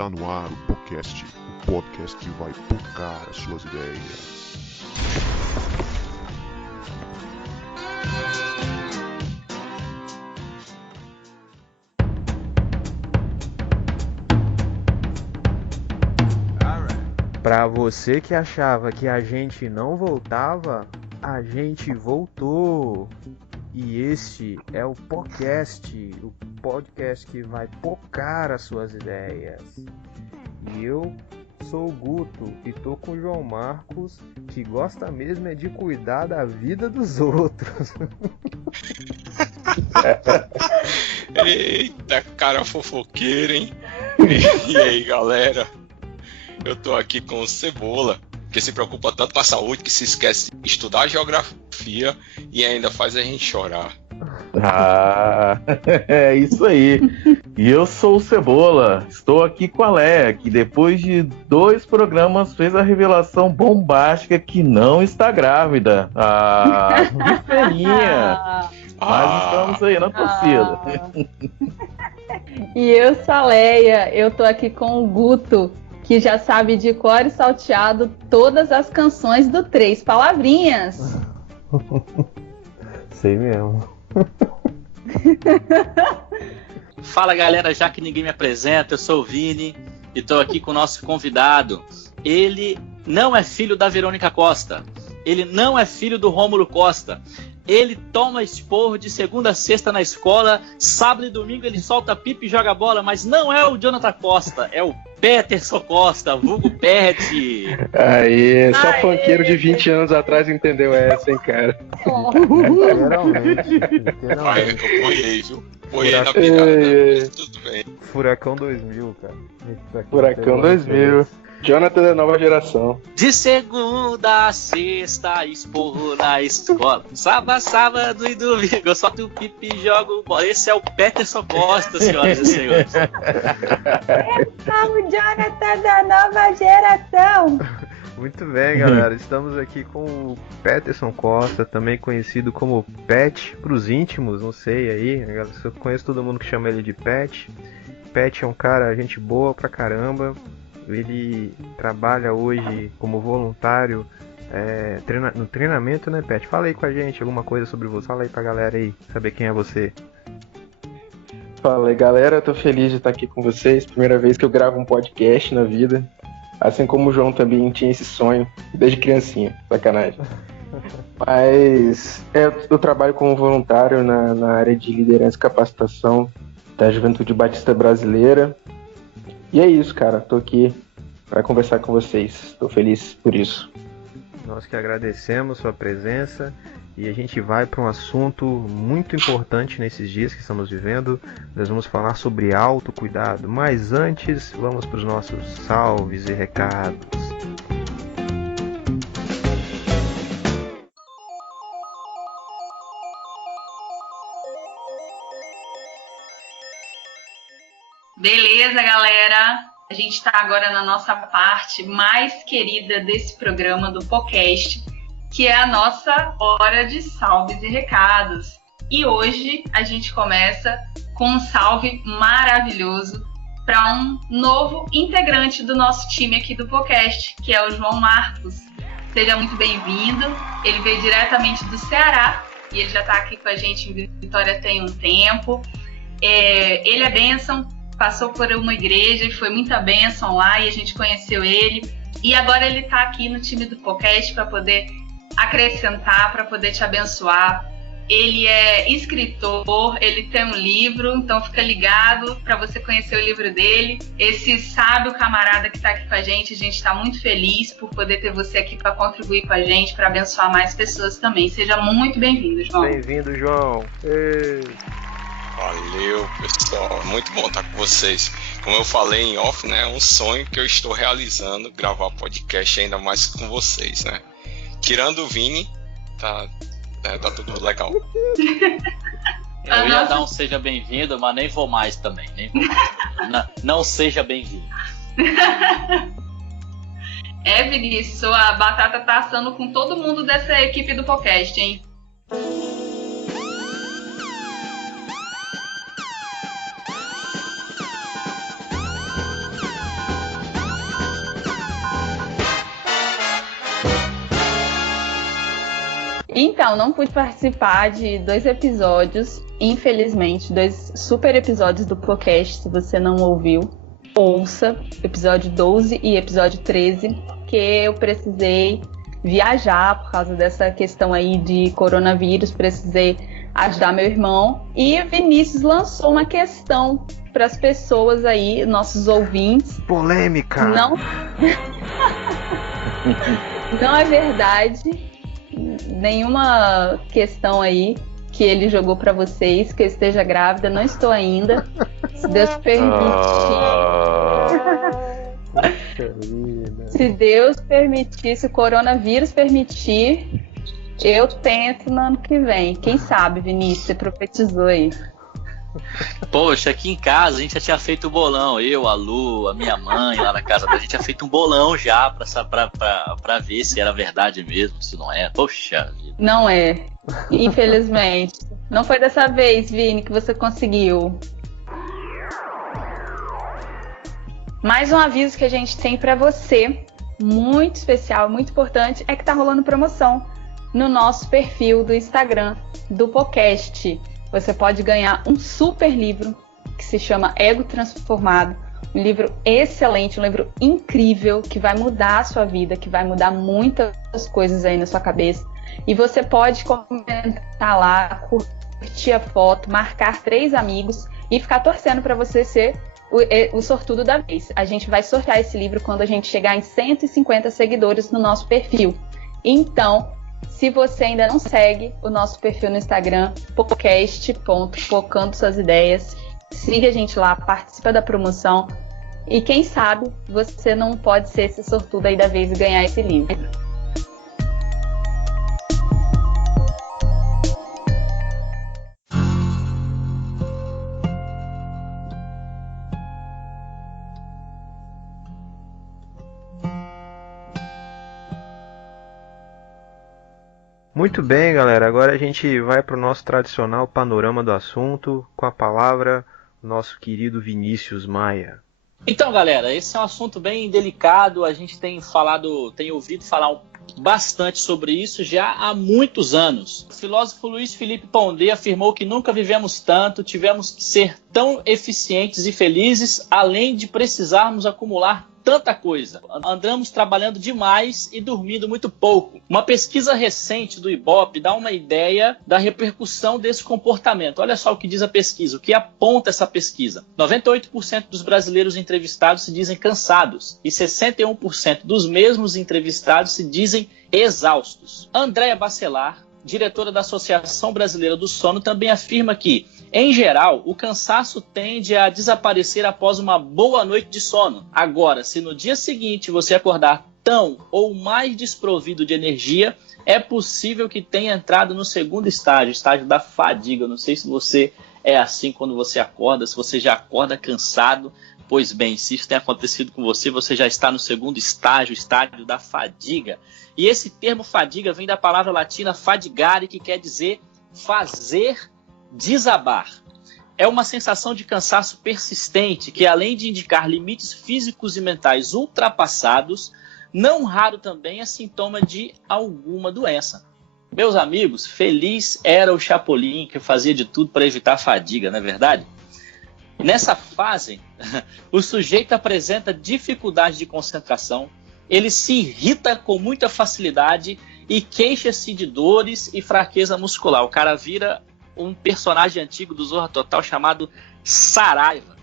Está no ar o podcast que vai tocar as suas ideias. Pra você que achava que a gente não voltava, a gente voltou. E este é o podcast que vai tocar as suas ideias. E eu sou o Guto e tô com o João Marcos, que gosta mesmo é de cuidar da vida dos outros. Eita, cara fofoqueiro, hein? E aí, galera? Eu tô aqui com o Cebola, que se preocupa tanto com a saúde que se esquece de estudar geografia e ainda faz a gente chorar. É isso aí. E eu sou o Cebola. Estou aqui com a Léa, que depois de 2 programas fez a revelação bombástica que não está grávida. Que feninha! Mas estamos aí na torcida. E eu sou a Leia. Eu tô aqui com o Guto, que já sabe de cor e salteado todas as canções do Três Palavrinhas. Sei mesmo. Fala galera, já que ninguém me apresenta, eu sou o Vini e tô aqui com o nosso convidado. Ele não é filho da Verônica Costa, ele não é filho do Rômulo Costa, ele toma esporro de segunda a sexta na escola, sábado e domingo ele solta pipa e joga bola, mas não é o Jonathan Costa, é o Peterson Costa, vulgo Pet. Aí, só funkeiro de 20 anos atrás entendeu essa, hein, cara? Literalmente. Eu boiei, viu? Boiei na pegada, mas tudo bem. Furacão 2000, cara. Furacão 2000. Jonathan da nova geração. De segunda a sexta, esporro na escola. Sábado e domingo, eu solto o pipi e jogo bola. Esse é o Peterson Costa, senhoras e senhores. É o Jonathan da nova geração. Muito bem, galera. Estamos aqui com o Peterson Costa, também conhecido como Pet pros íntimos, não sei aí. Eu conheço todo mundo que chama ele de Pet. Pet é um cara, gente boa pra caramba. Ele trabalha hoje como voluntário no treinamento, né, Pet? Fala aí com a gente alguma coisa sobre você. Fala aí pra galera aí, saber quem é você. Fala aí, galera. Tô feliz de estar aqui com vocês. Primeira vez que eu gravo um podcast na vida. Assim como o João também tinha esse sonho desde criancinha. Sacanagem. Mas eu trabalho como voluntário na área de liderança e capacitação da Juventude Batista Brasileira. E é isso, cara. Tô aqui para conversar com vocês. Tô feliz por isso. Nós que agradecemos sua presença e a gente vai para um assunto muito importante nesses dias que estamos vivendo. Nós vamos falar sobre autocuidado, mas antes vamos para os nossos salves e recados. Beleza, galera? A gente está agora na nossa parte mais querida desse programa do podcast, que é a nossa hora de salves e recados. E hoje a gente começa com um salve maravilhoso para um novo integrante do nosso time aqui do podcast, que é o João Marcos. Seja muito bem-vindo. Ele veio diretamente do Ceará e ele já está aqui com a gente em Vitória tem um tempo. Ele é bênção. Passou por uma igreja e foi muita bênção lá e a gente conheceu ele. E agora ele está aqui no time do podcast para poder acrescentar, para poder te abençoar. Ele é escritor, ele tem um livro, então fica ligado para você conhecer o livro dele. Esse sábio camarada que está aqui com a gente está muito feliz por poder ter você aqui para contribuir com a gente, para abençoar mais pessoas também. Seja muito bem-vindo, João. Bem-vindo, João. Valeu, pessoal. Muito bom estar com vocês. Como eu falei em off, né? É um sonho que eu estou realizando, gravar podcast ainda mais com vocês, né? Tirando o Vini, tá tudo legal. Eu ia dar um seja bem-vindo, mas nem vou mais também. Não seja bem-vindo. Vinícius, a batata tá assando com todo mundo dessa equipe do podcast, hein? Então, não pude participar de 2 episódios, infelizmente, 2 super episódios do podcast. Se você não ouviu, ouça episódio 12 e episódio 13, que eu precisei viajar por causa dessa questão aí de coronavírus, precisei ajudar meu irmão. E Vinícius lançou uma questão para as pessoas aí, nossos ouvintes. Polêmica! Não, não é verdade nenhuma questão aí que ele jogou para vocês, que eu esteja grávida, não estou ainda. Se Deus permitir. Se Deus permitir, se o coronavírus permitir, eu tento no ano que vem. Quem sabe, Vinícius, você profetizou aí. Poxa, aqui em casa a gente já tinha feito o bolão. Eu, a Lu, a minha mãe lá na casa da gente tinha feito um bolão já pra ver se era verdade mesmo, se não é. Poxa vida. Não é, infelizmente. Não foi dessa vez, Vini, que você conseguiu. Mais um aviso que a gente tem pra você, muito especial, muito importante, é que tá rolando promoção no nosso perfil do Instagram do podcast. Você pode ganhar um super livro que se chama Ego Transformado. Um livro excelente, um livro incrível que vai mudar a sua vida, que vai mudar muitas coisas aí na sua cabeça. E você pode comentar lá, curtir a foto, marcar 3 amigos e ficar torcendo para você ser o sortudo da vez. A gente vai sortear esse livro quando a gente chegar em 150 seguidores no nosso perfil. Então, se você ainda não segue o nosso perfil no Instagram, podcast.focando suas ideias, siga a gente lá, participa da promoção e quem sabe você não pode ser esse sortudo aí da vez e ganhar esse livro. Muito bem, galera. Agora a gente vai para o nosso tradicional panorama do assunto, com a palavra nosso querido Vinícius Maia. Então, galera, esse é um assunto bem delicado. A gente tem ouvido falar bastante sobre isso já há muitos anos. O filósofo Luiz Felipe Pondé afirmou que nunca vivemos tanto, tivemos que ser tão eficientes e felizes, além de precisarmos acumular tanta coisa. Andamos trabalhando demais e dormindo muito pouco. Uma pesquisa recente do Ibope dá uma ideia da repercussão desse comportamento. Olha só o que diz a pesquisa, o que aponta essa pesquisa. 98% dos brasileiros entrevistados se dizem cansados e 61% dos mesmos entrevistados se dizem exaustos. Andréa Bacelar, diretora da Associação Brasileira do Sono, também afirma que, em geral, o cansaço tende a desaparecer após uma boa noite de sono. Agora, se no dia seguinte você acordar tão ou mais desprovido de energia, é possível que tenha entrado no segundo estágio, estágio da fadiga. Eu não sei se você é assim quando você acorda, se você já acorda cansado. Pois bem, se isso tem acontecido com você, você já está no segundo estágio, estágio da fadiga. E esse termo fadiga vem da palavra latina fadigare, que quer dizer fazer desabar. É uma sensação de cansaço persistente que, além de indicar limites físicos e mentais ultrapassados, não raro também é sintoma de alguma doença. Meus amigos, feliz era o Chapolin, que fazia de tudo para evitar a fadiga, não é verdade? Nessa fase, o sujeito apresenta dificuldade de concentração, ele se irrita com muita facilidade e queixa-se de dores e fraqueza muscular. O cara vira um personagem antigo do Zorra Total chamado Saraiva.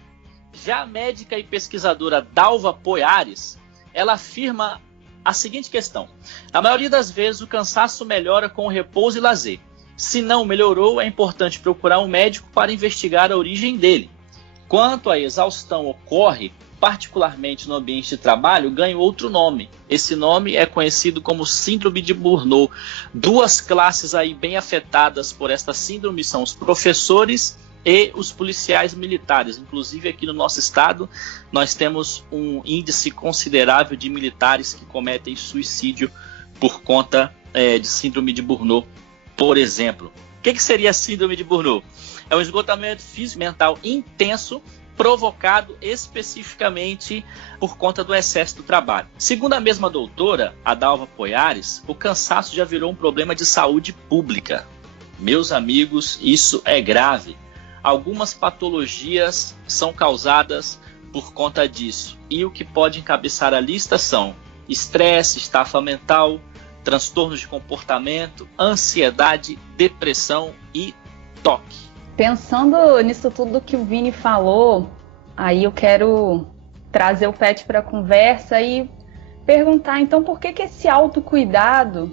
Já a médica e pesquisadora Dalva Poiares, ela afirma a seguinte questão: a maioria das vezes o cansaço melhora com repouso e lazer. Se não melhorou, é importante procurar um médico para investigar a origem dele. Quanto a exaustão ocorre, particularmente no ambiente de trabalho, ganha outro nome. Esse nome é conhecido como síndrome de Burnout. 2 classes aí bem afetadas por esta síndrome são os professores e os policiais militares. Inclusive aqui no nosso estado nós temos um índice considerável de militares que cometem suicídio por conta de síndrome de Burnout, por exemplo. O que seria a síndrome de Burnout? É um esgotamento físico e mental intenso provocado especificamente por conta do excesso do trabalho. Segundo a mesma doutora, Adalva Poiares, o cansaço já virou um problema de saúde pública. Meus amigos, isso é grave. Algumas patologias são causadas por conta disso. E o que pode encabeçar a lista são estresse, estafa mental, transtornos de comportamento, ansiedade, depressão e toque. Pensando nisso tudo que o Vini falou, aí eu quero trazer o Pet para a conversa e perguntar, então, por que esse autocuidado,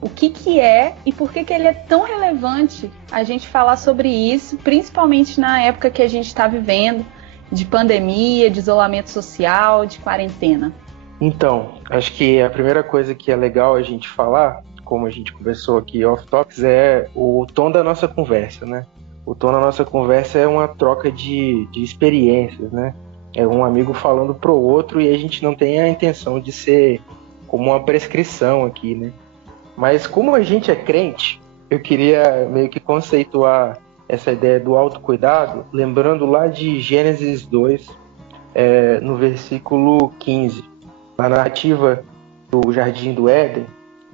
o que é e por que ele é tão relevante a gente falar sobre isso, principalmente na época que a gente está vivendo, de pandemia, de isolamento social, de quarentena? Então, acho que a primeira coisa que é legal a gente falar, como a gente conversou aqui off-topics, é o tom da nossa conversa, né? O tom da nossa conversa é uma troca de experiências, né? É um amigo falando pro outro e a gente não tem a intenção de ser como uma prescrição aqui, né? Mas como a gente é crente, eu queria meio que conceituar essa ideia do autocuidado, lembrando lá de Gênesis 2, no versículo 15, a narrativa do Jardim do Éden,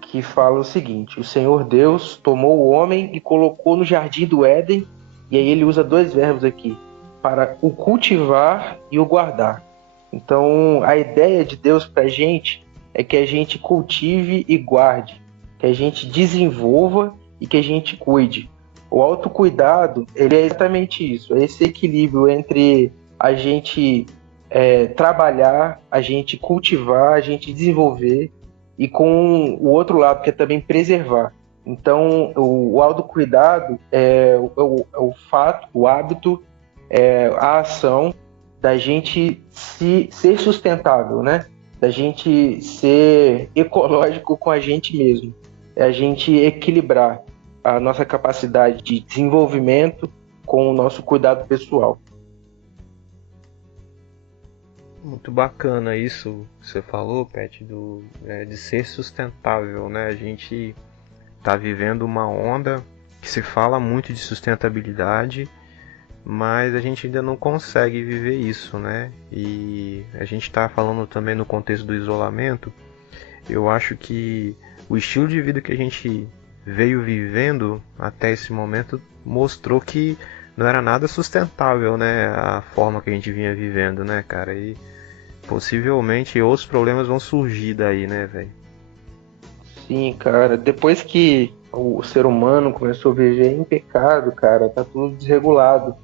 que fala o seguinte: o Senhor Deus tomou o homem e colocou no Jardim do Éden, e aí ele usa dois verbos aqui, para o cultivar e o guardar. Então, a ideia de Deus para a gente é que a gente cultive e guarde, que a gente desenvolva e que a gente cuide. O autocuidado, ele é exatamente isso, é esse equilíbrio entre a gente trabalhar, a gente cultivar, a gente desenvolver, e com o outro lado, que é também preservar. Então, o autocuidado é o fato, o hábito, a ação da gente ser sustentável, né? Da gente ser ecológico com a gente mesmo. É a gente equilibrar a nossa capacidade de desenvolvimento com o nosso cuidado pessoal. Muito bacana isso que você falou, Pet, de ser sustentável, né? A gente está vivendo uma onda que se fala muito de sustentabilidade, mas a gente ainda não consegue viver isso, né? E a gente está falando também no contexto do isolamento. Eu acho que o estilo de vida que a gente veio vivendo até esse momento mostrou que não era nada sustentável, né? A forma que a gente vinha vivendo, né, cara? E possivelmente outros problemas vão surgir daí, né, velho? Sim, cara. Depois que o ser humano começou a viver em pecado, cara, tá tudo desregulado.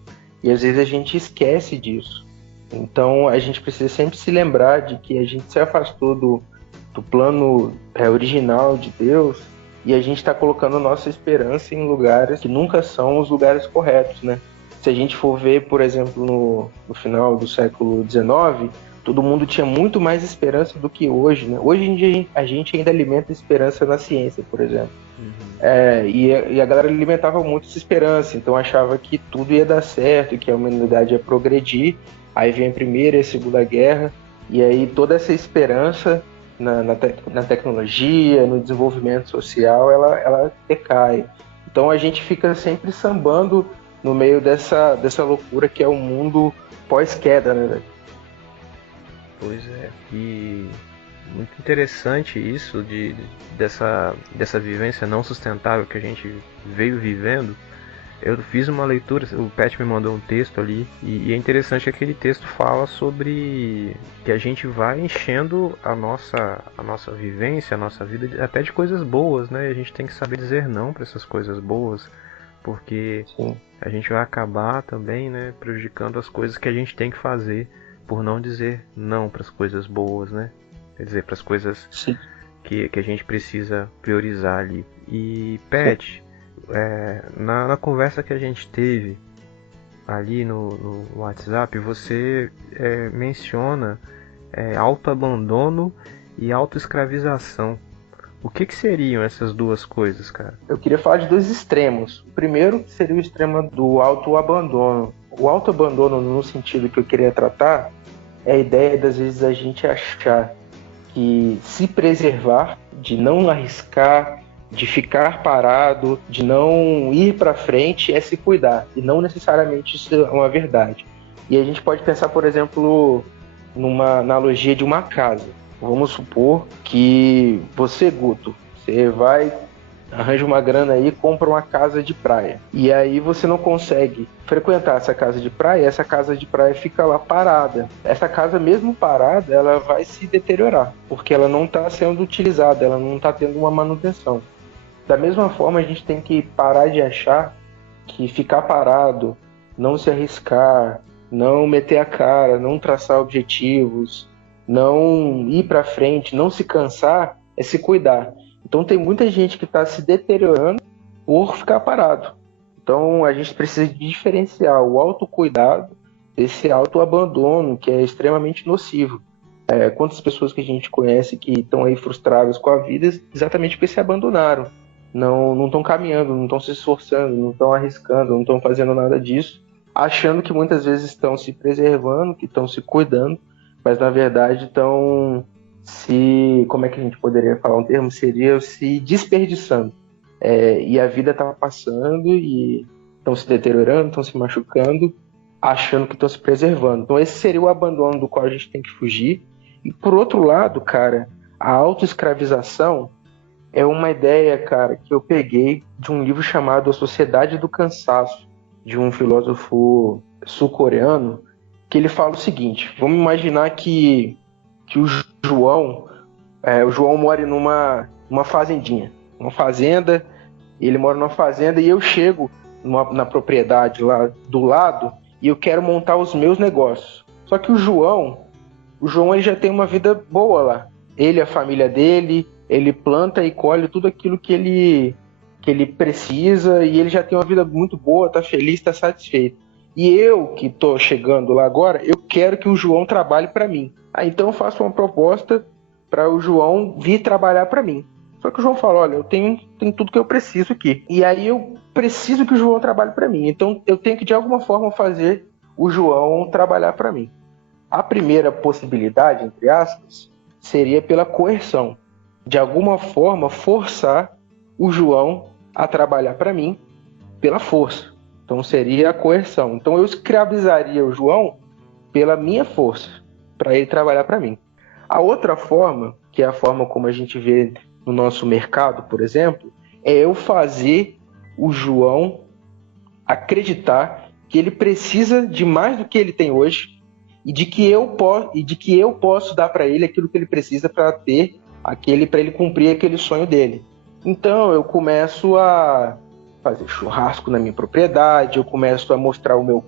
E às vezes a gente esquece disso. Então a gente precisa sempre se lembrar de que a gente se afastou do plano original de Deus e a gente está colocando nossa esperança em lugares que nunca são os lugares corretos, né? Se a gente for ver, por exemplo, no final do século XIX, todo mundo tinha muito mais esperança do que hoje, né? Hoje em dia a gente ainda alimenta esperança na ciência, por exemplo. E a galera alimentava muito essa esperança, então achava que tudo ia dar certo, que a humanidade ia progredir. Aí vem a Primeira e a Segunda Guerra, e aí toda essa esperança na tecnologia, no desenvolvimento social, ela decai. Então a gente fica sempre sambando no meio dessa loucura que é o mundo pós-queda, né, velho? Pois é, e muito interessante isso dessa vivência não sustentável que a gente veio vivendo. Eu fiz uma leitura, o Pet me mandou um texto ali, e é interessante que aquele texto fala sobre que a gente vai enchendo a nossa vivência, a nossa vida, até de coisas boas, né? A gente tem que saber dizer não para essas coisas boas, porque Sim. a gente vai acabar também, né, prejudicando as coisas que a gente tem que fazer por não dizer não para as coisas boas, né? Quer dizer, para as coisas que a gente precisa priorizar ali. E, Pet, na conversa que a gente teve ali no WhatsApp, você menciona autoabandono e autoescravização. O que seriam essas duas coisas, cara? Eu queria falar de dois extremos. O primeiro seria o extremo do autoabandono. O autoabandono, no sentido que eu queria tratar, é a ideia das vezes a gente achar que se preservar, de não arriscar, de ficar parado, de não ir para frente é se cuidar. E não necessariamente isso é uma verdade. E a gente pode pensar, por exemplo, numa analogia de uma casa. Vamos supor que você, Guto, você vai, arranja uma grana aí e compra uma casa de praia. E aí você não consegue frequentar essa casa de praia, essa casa de praia fica lá parada. Essa casa mesmo parada, ela vai se deteriorar, porque ela não está sendo utilizada, ela não está tendo uma manutenção. Da mesma forma, a gente tem que parar de achar que ficar parado, não se arriscar, não meter a cara, não traçar objetivos, não ir para frente, não se cansar, é se cuidar. Então tem muita gente que está se deteriorando por ficar parado. Então a gente precisa diferenciar o autocuidado desse autoabandono, que é extremamente nocivo. Quantas pessoas que a gente conhece que estão aí frustradas com a vida exatamente porque se abandonaram. Não estão caminhando, não estão se esforçando, não estão arriscando, não estão fazendo nada disso, achando que muitas vezes estão se preservando, que estão se cuidando, mas na verdade estão como é que a gente poderia falar um termo? Seria se desperdiçando. E a vida está passando e estão se deteriorando, estão se machucando, achando que estão se preservando. Então esse seria o abandono do qual a gente tem que fugir. E por outro lado, cara, a autoescravização é uma ideia, cara, que eu peguei de um livro chamado A Sociedade do Cansaço, de um filósofo sul-coreano, que ele fala o seguinte: vamos imaginar que o João mora numa fazendinha, uma fazenda, ele mora numa fazenda e eu chego na propriedade lá do lado e eu quero montar os meus negócios. Só que o João ele já tem uma vida boa lá. Ele, a família dele, ele planta e colhe tudo aquilo que ele precisa e ele já tem uma vida muito boa, está feliz, está satisfeito. E eu, que estou chegando lá agora, eu quero que o João trabalhe para mim. Então eu faço uma proposta para o João vir trabalhar para mim. Só que o João fala, olha, eu tenho tudo que eu preciso aqui. E aí eu preciso que o João trabalhe para mim. Então eu tenho que, de alguma forma, fazer o João trabalhar para mim. A primeira possibilidade, entre aspas, seria pela coerção. De alguma forma, forçar o João a trabalhar para mim pela força. Então seria a coerção. Então eu escravizaria o João pela minha força, para ele trabalhar para mim. A outra forma, que é a forma como a gente vê no nosso mercado, por exemplo, é eu fazer o João acreditar que ele precisa de mais do que ele tem hoje e de que eu posso dar para ele aquilo que ele precisa para ele cumprir aquele sonho dele. Então eu começo a fazer churrasco na minha propriedade, eu começo a mostrar o meu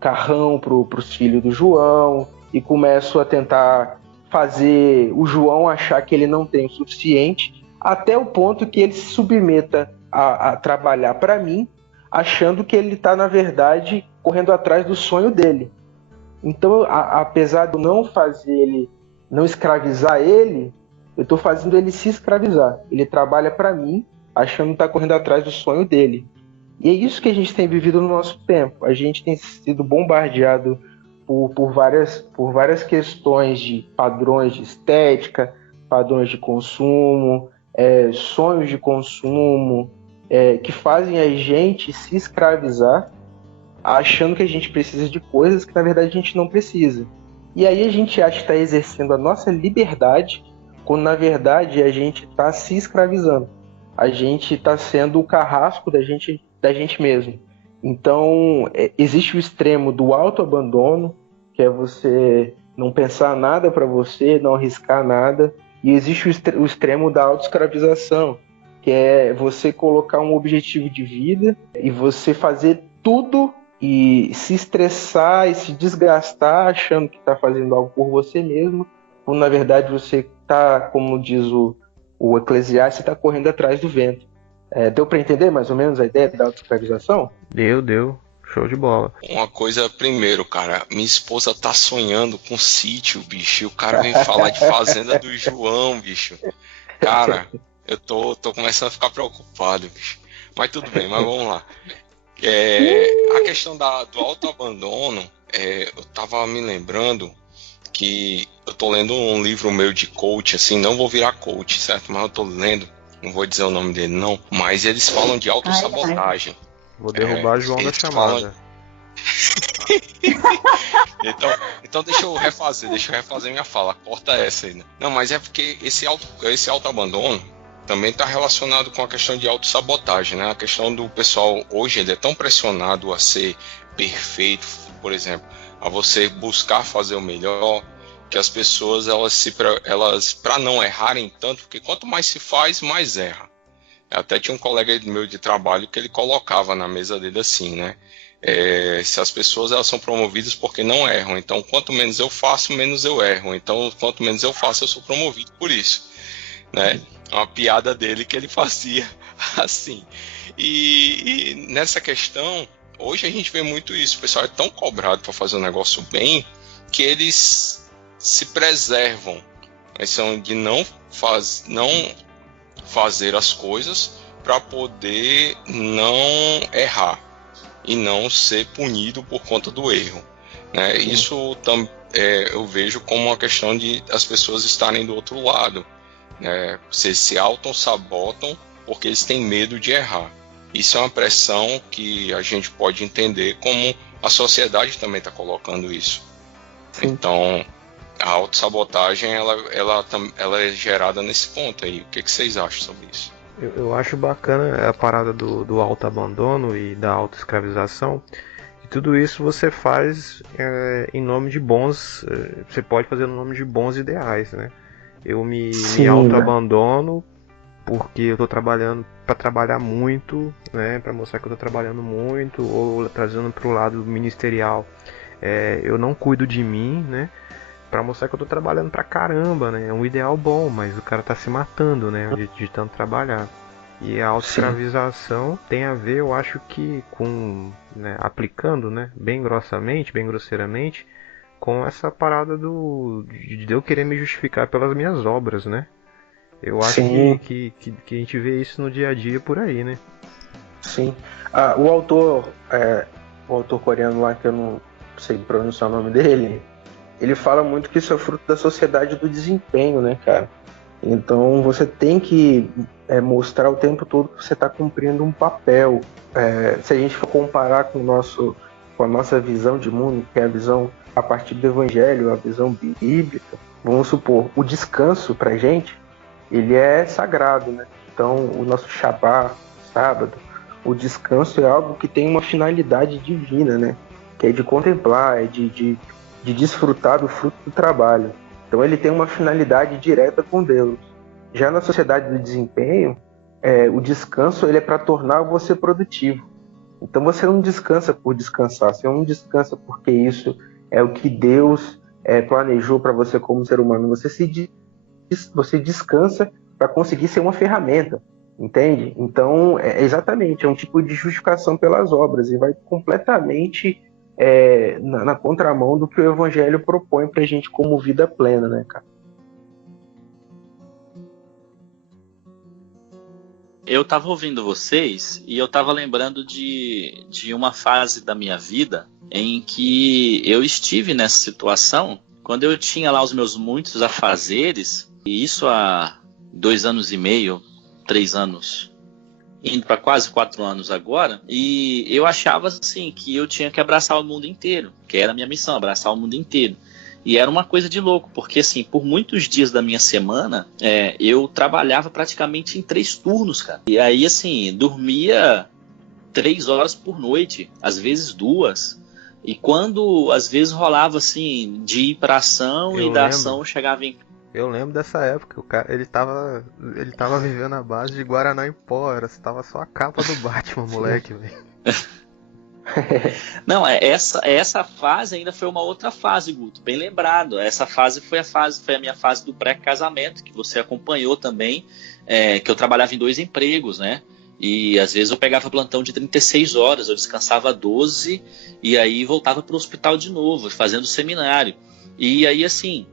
carrão para os filhos do João, e começo a tentar fazer o João achar que ele não tem o suficiente, até o ponto que ele se submeta a trabalhar para mim, achando que ele está, na verdade, correndo atrás do sonho dele. Então, apesar de eu não escravizar ele, eu estou fazendo ele se escravizar. Ele trabalha para mim, achando que está correndo atrás do sonho dele. E é isso que a gente tem vivido no nosso tempo. A gente tem sido bombardeado por várias questões de padrões de estética, padrões de consumo, sonhos de consumo, que fazem a gente se escravizar, achando que a gente precisa de coisas que na verdade a gente não precisa. E aí a gente acha que está exercendo a nossa liberdade, quando na verdade a gente está se escravizando. A gente está sendo o carrasco da gente mesmo. Então, existe o extremo do autoabandono, que é você não pensar nada para você, não arriscar nada. E existe o extremo da autoescravização, que é você colocar um objetivo de vida e você fazer tudo e se estressar e se desgastar achando que está fazendo algo por você mesmo, quando na verdade você está, como diz o Eclesiastes, está correndo atrás do vento. Deu para entender mais ou menos a ideia da autoescravização? Deu. Show de bola. Uma coisa primeiro, cara, minha esposa tá sonhando com sítio, bicho, e o cara vem falar de fazenda do João, bicho. Cara, eu tô começando a ficar preocupado, bicho. Mas tudo bem, mas vamos lá. A questão do autoabandono, eu tava me lembrando que eu tô lendo um livro meu de coach, assim, não vou virar coach, certo? Mas eu tô lendo, não vou dizer o nome dele não, mas eles falam de autossabotagem. Vou derrubar João da chamada. Então deixa eu refazer minha fala. Corta essa aí, né? Não, mas é porque esse autoabandono também está relacionado com a questão de autossabotagem, né? A questão do pessoal hoje, ele é tão pressionado a ser perfeito, por exemplo, a você buscar fazer o melhor, que as pessoas, elas para não errarem tanto, porque quanto mais se faz, mais erra. Até tinha um colega meu de trabalho que ele colocava na mesa dele assim, né? Se as pessoas, elas são promovidas porque não erram, então quanto menos eu faço, menos eu erro, então quanto menos eu faço, eu sou promovido por isso, né? Uma piada dele que ele fazia assim. E nessa questão, hoje a gente vê muito isso, o pessoal é tão cobrado para fazer um negócio bem, que eles se preservam, eles são de não fazer as coisas para poder não errar e não ser punido por conta do erro, né? Isso eu vejo como uma questão de as pessoas estarem do outro lado, né? Se auto-sabotam porque eles têm medo de errar. Isso é uma pressão que a gente pode entender como a sociedade também está colocando isso. Sim. Então, a autossabotagem ela é gerada nesse ponto aí. O que vocês acham sobre isso? Eu acho bacana a parada do autoabandono e da autoescravização. E tudo isso você faz em nome de bons... Você pode fazer no nome de bons ideais, né? Eu me autoabandono porque eu estou trabalhando para trabalhar muito, né? Para mostrar que eu estou trabalhando muito, ou trazendo para o lado ministerial. Eu não cuido de mim, né? Pra mostrar que eu tô trabalhando pra caramba, né? É um ideal bom, mas o cara tá se matando, né? De tanto trabalhar. E a autoescravização tem a ver, eu acho que com... Né, aplicando, né? Bem grossamente, bem grosseiramente, com essa parada de eu querer me justificar pelas minhas obras, né? Eu acho que a gente vê isso no dia a dia por aí, né? Sim. O autor coreano lá, que eu não sei pronunciar o nome dele... Ele fala muito que isso é fruto da sociedade do desempenho, né, cara? Então você tem que mostrar o tempo todo que você está cumprindo um papel. Se a gente for comparar com a nossa visão de mundo, que é a visão a partir do Evangelho, a visão bíblica, vamos supor, o descanso pra gente, ele é sagrado, né? Então o nosso Shabá, sábado, o descanso é algo que tem uma finalidade divina, né? Que é de contemplar, de desfrutar do fruto do trabalho. Então ele tem uma finalidade direta com Deus. Já na sociedade do desempenho, o descanso ele é para tornar você produtivo. Então você não descansa por descansar, você não descansa porque isso é o que Deus planejou para você como ser humano. Você descansa para conseguir ser uma ferramenta, entende? Então, exatamente, é um tipo de justificação pelas obras e vai completamente na contramão do que o Evangelho propõe pra gente como vida plena, né, cara? Eu tava ouvindo vocês e eu tava lembrando de uma fase da minha vida em que eu estive nessa situação quando eu tinha lá os meus muitos afazeres, e isso há 2 anos e meio, 3 anos, indo para quase 4 anos agora, e eu achava assim que eu tinha que abraçar o mundo inteiro, que era a minha missão, abraçar o mundo inteiro. E era uma coisa de louco, porque assim, por muitos dias da minha semana, eu trabalhava praticamente em 3 turnos, cara. E aí assim, dormia 3 horas por noite, às vezes 2. E quando às vezes rolava assim, de ir pra ação e da ação chegava em... Eu lembro dessa época, o cara, ele tava vivendo a base de Guaraná em pó, tava só a capa do Batman, moleque, velho. Não, essa fase ainda foi uma outra fase, Guto, bem lembrado. Essa fase foi a minha fase do pré-casamento, que você acompanhou também, que eu trabalhava em 2 empregos, né? E às vezes eu pegava plantão de 36 horas, eu descansava 12 e aí voltava para o hospital de novo, fazendo seminário. E aí assim,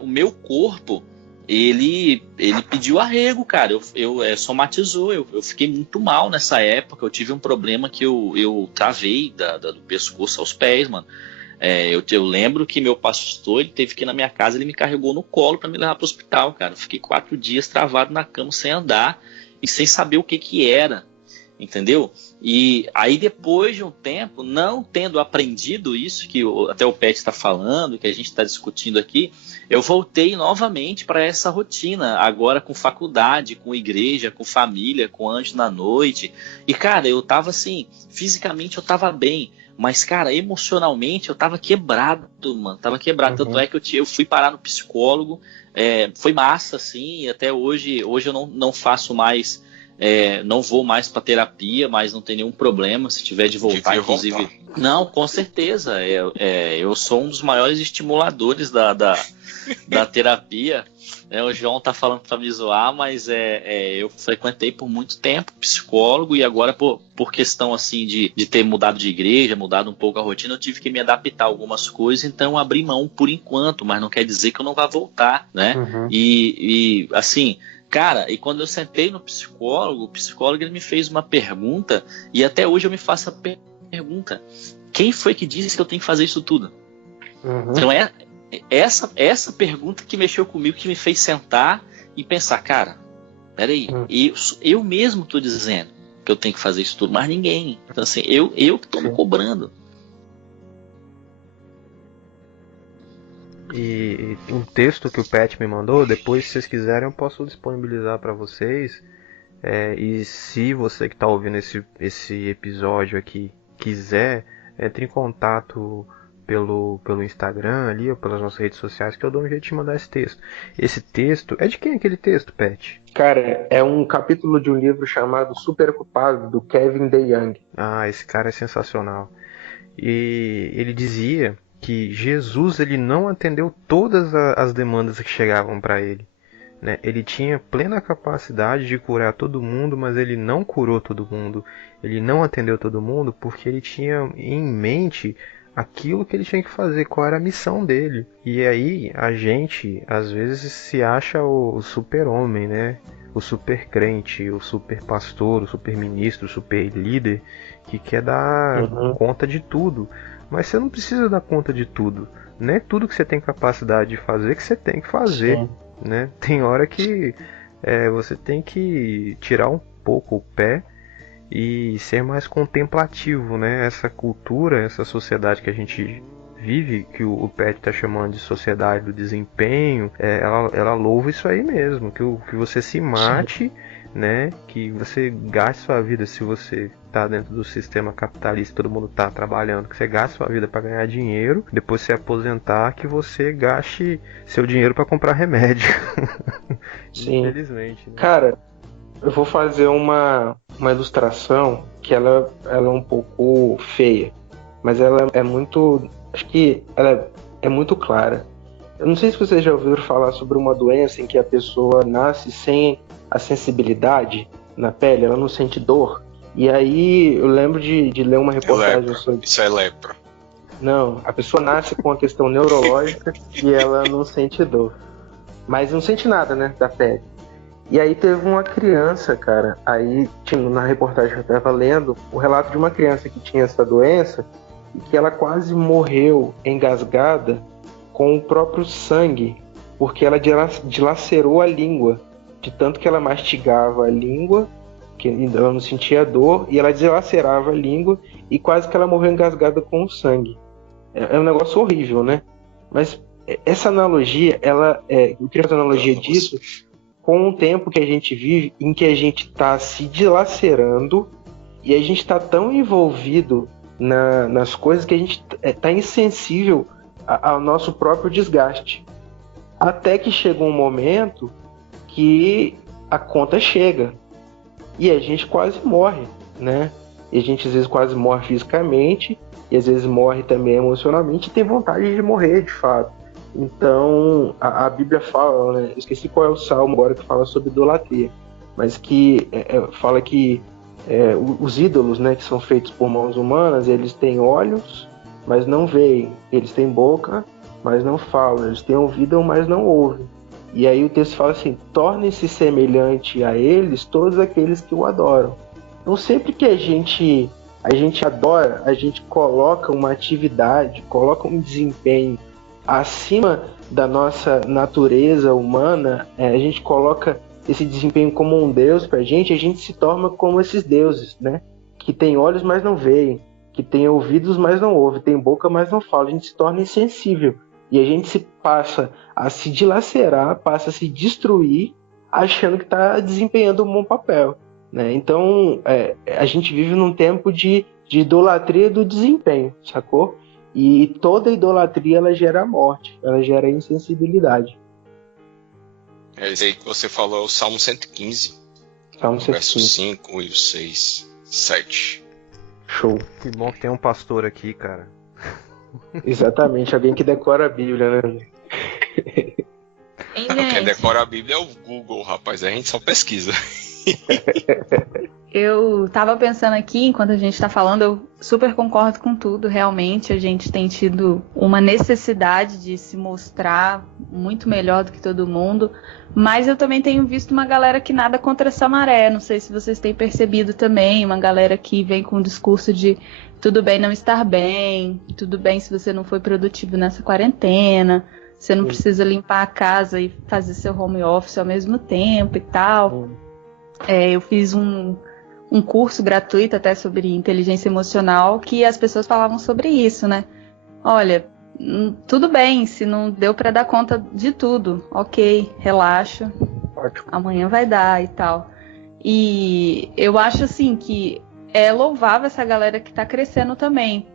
o meu corpo, ele pediu arrego, cara. Eu somatizou, eu fiquei muito mal nessa época. Eu tive um problema que eu travei do pescoço aos pés, mano. Eu lembro que meu pastor, ele teve que ir na minha casa, ele me carregou no colo para me levar para o hospital, cara. Eu fiquei 4 dias travado na cama sem andar e sem saber o que era. entendeu? E aí depois de um tempo, não tendo aprendido isso, que até o Pet está falando, que a gente está discutindo aqui, eu voltei novamente para essa rotina, agora com faculdade, com igreja, com família, com anjo na noite. E, cara, eu tava assim, fisicamente eu tava bem, mas, cara, emocionalmente eu tava quebrado, mano, tava quebrado. Tanto é que eu fui parar no psicólogo, foi massa, assim, e até hoje eu não faço mais... não vou mais para terapia, mas não tem nenhum problema se tiver de voltar, inclusive. Não, com certeza. Eu sou um dos maiores estimuladores da terapia. O João tá falando para me zoar, mas eu frequentei por muito tempo psicólogo e agora por questão assim de ter mudado de igreja, mudado um pouco a rotina, eu tive que me adaptar a algumas coisas, então eu abri mão por enquanto, mas não quer dizer que eu não vá voltar, né? E assim... Cara, e quando eu sentei no psicólogo, o psicólogo ele me fez uma pergunta, e até hoje eu me faço a pergunta: quem foi que disse que eu tenho que fazer isso tudo? Então essa pergunta que mexeu comigo, que me fez sentar e pensar, cara, peraí, eu mesmo tô dizendo que eu tenho que fazer isso tudo, mas ninguém. Então assim, eu que tô me cobrando. E um texto que o Pet me mandou, depois se vocês quiserem eu posso disponibilizar para vocês. E se você que está ouvindo esse episódio aqui quiser, entre em contato pelo Instagram ali ou pelas nossas redes sociais, que eu dou um jeito de mandar esse texto. Esse texto, é de quem aquele texto, Pet? Cara, é um capítulo de um livro chamado Super Ocupado, do Kevin DeYoung. Ah, esse cara é sensacional. E ele dizia que Jesus ele não atendeu todas as demandas que chegavam para ele, né? Ele tinha plena capacidade de curar todo mundo, mas ele não curou todo mundo. Ele não atendeu todo mundo porque ele tinha em mente aquilo que ele tinha que fazer, qual era a missão dele. E aí a gente às vezes se acha o super-homem, né? O super crente, o super pastor, o super ministro, o super líder que quer dar conta de tudo. Mas você não precisa dar conta de tudo. Não é tudo que você tem capacidade de fazer que você tem que fazer, né? Tem hora que você tem que tirar um pouco o pé e ser mais contemplativo, né? Essa cultura, essa sociedade que a gente vive, que o Pet está chamando de sociedade do desempenho, ela louva isso aí mesmo, que você se mate, né? Que você gaste sua vida, se você tá dentro do sistema capitalista, todo mundo tá trabalhando, que você gaste sua vida para ganhar dinheiro, depois se aposentar, que você gaste seu dinheiro para comprar remédio. Sim. Infelizmente, né? Cara, eu vou fazer uma ilustração que ela é um pouco feia, mas ela é muito, acho que ela é muito clara. Eu não sei se vocês já ouviram falar sobre uma doença em que a pessoa nasce sem a sensibilidade na pele, ela não sente dor. E aí eu lembro de ler uma reportagem sobre... Isso é lepra. Não, a pessoa nasce com uma questão neurológica e ela não sente dor. Mas não sente nada, né, da pele. E aí teve uma criança, cara, aí na reportagem que eu estava lendo, o relato de uma criança que tinha essa doença e que ela quase morreu engasgada com o próprio sangue, porque ela dilacerou a língua, de tanto que ela mastigava a língua, que ela não sentia dor, e ela dilacerava a língua e quase que ela morreu engasgada com o sangue. É um negócio horrível, né? Mas essa analogia, eu queria fazer uma analogia disso com o tempo que a gente vive, em que a gente está se dilacerando e a gente está tão envolvido nas coisas que a gente está insensível ao nosso próprio desgaste. Até que chega um momento que a conta chega e a gente quase morre, né? E a gente às vezes quase morre fisicamente e às vezes morre também emocionalmente e tem vontade de morrer de fato. Então a Bíblia fala, né? Eu esqueci qual é o salmo agora que fala sobre idolatria, mas que fala que os ídolos, né, que são feitos por mãos humanas, eles têm olhos, mas não veem, eles têm boca, mas não falam, eles têm ouvido, mas não ouvem. E aí o texto fala assim: tornem-se semelhante a eles todos aqueles que o adoram. Então sempre que a gente adora, a gente coloca uma atividade, coloca um desempenho acima da nossa natureza humana, a gente coloca esse desempenho como um Deus pra gente, a gente se torna como esses deuses, né? Que tem olhos, mas não veem, que tem ouvidos, mas não ouve, tem boca, mas não fala. A gente se torna insensível. E a gente se passa a se dilacerar, passa a se destruir, achando que está desempenhando um bom papel, né? Então, a gente vive num tempo de idolatria do desempenho, sacou? E toda idolatria, ela gera morte, ela gera insensibilidade. É isso aí que você falou, é o Salmo 115. Salmo 115. Verso 5 e o 6, 7. Show. Que bom que tem um pastor aqui, cara. Exatamente, alguém que decora a Bíblia, né? Hein, Quem gente? decora a Bíblia é o Google, rapaz. A gente só pesquisa. Eu tava pensando aqui, enquanto a gente tá falando, eu super concordo com tudo. Realmente, a gente tem tido uma necessidade de se mostrar muito melhor do que todo mundo. Mas eu também tenho visto uma galera que nada contra essa maré. Não sei se vocês têm percebido também. Uma galera que vem com o discurso de tudo bem não estar bem, tudo bem se você não foi produtivo nessa quarentena, você não precisa limpar a casa e fazer seu home office ao mesmo tempo e tal. Eu fiz um curso gratuito até sobre inteligência emocional que as pessoas falavam sobre isso, né? Olha, tudo bem, se não deu para dar conta de tudo, ok, relaxa, amanhã vai dar e tal. E eu acho assim que é louvável essa galera que tá crescendo também,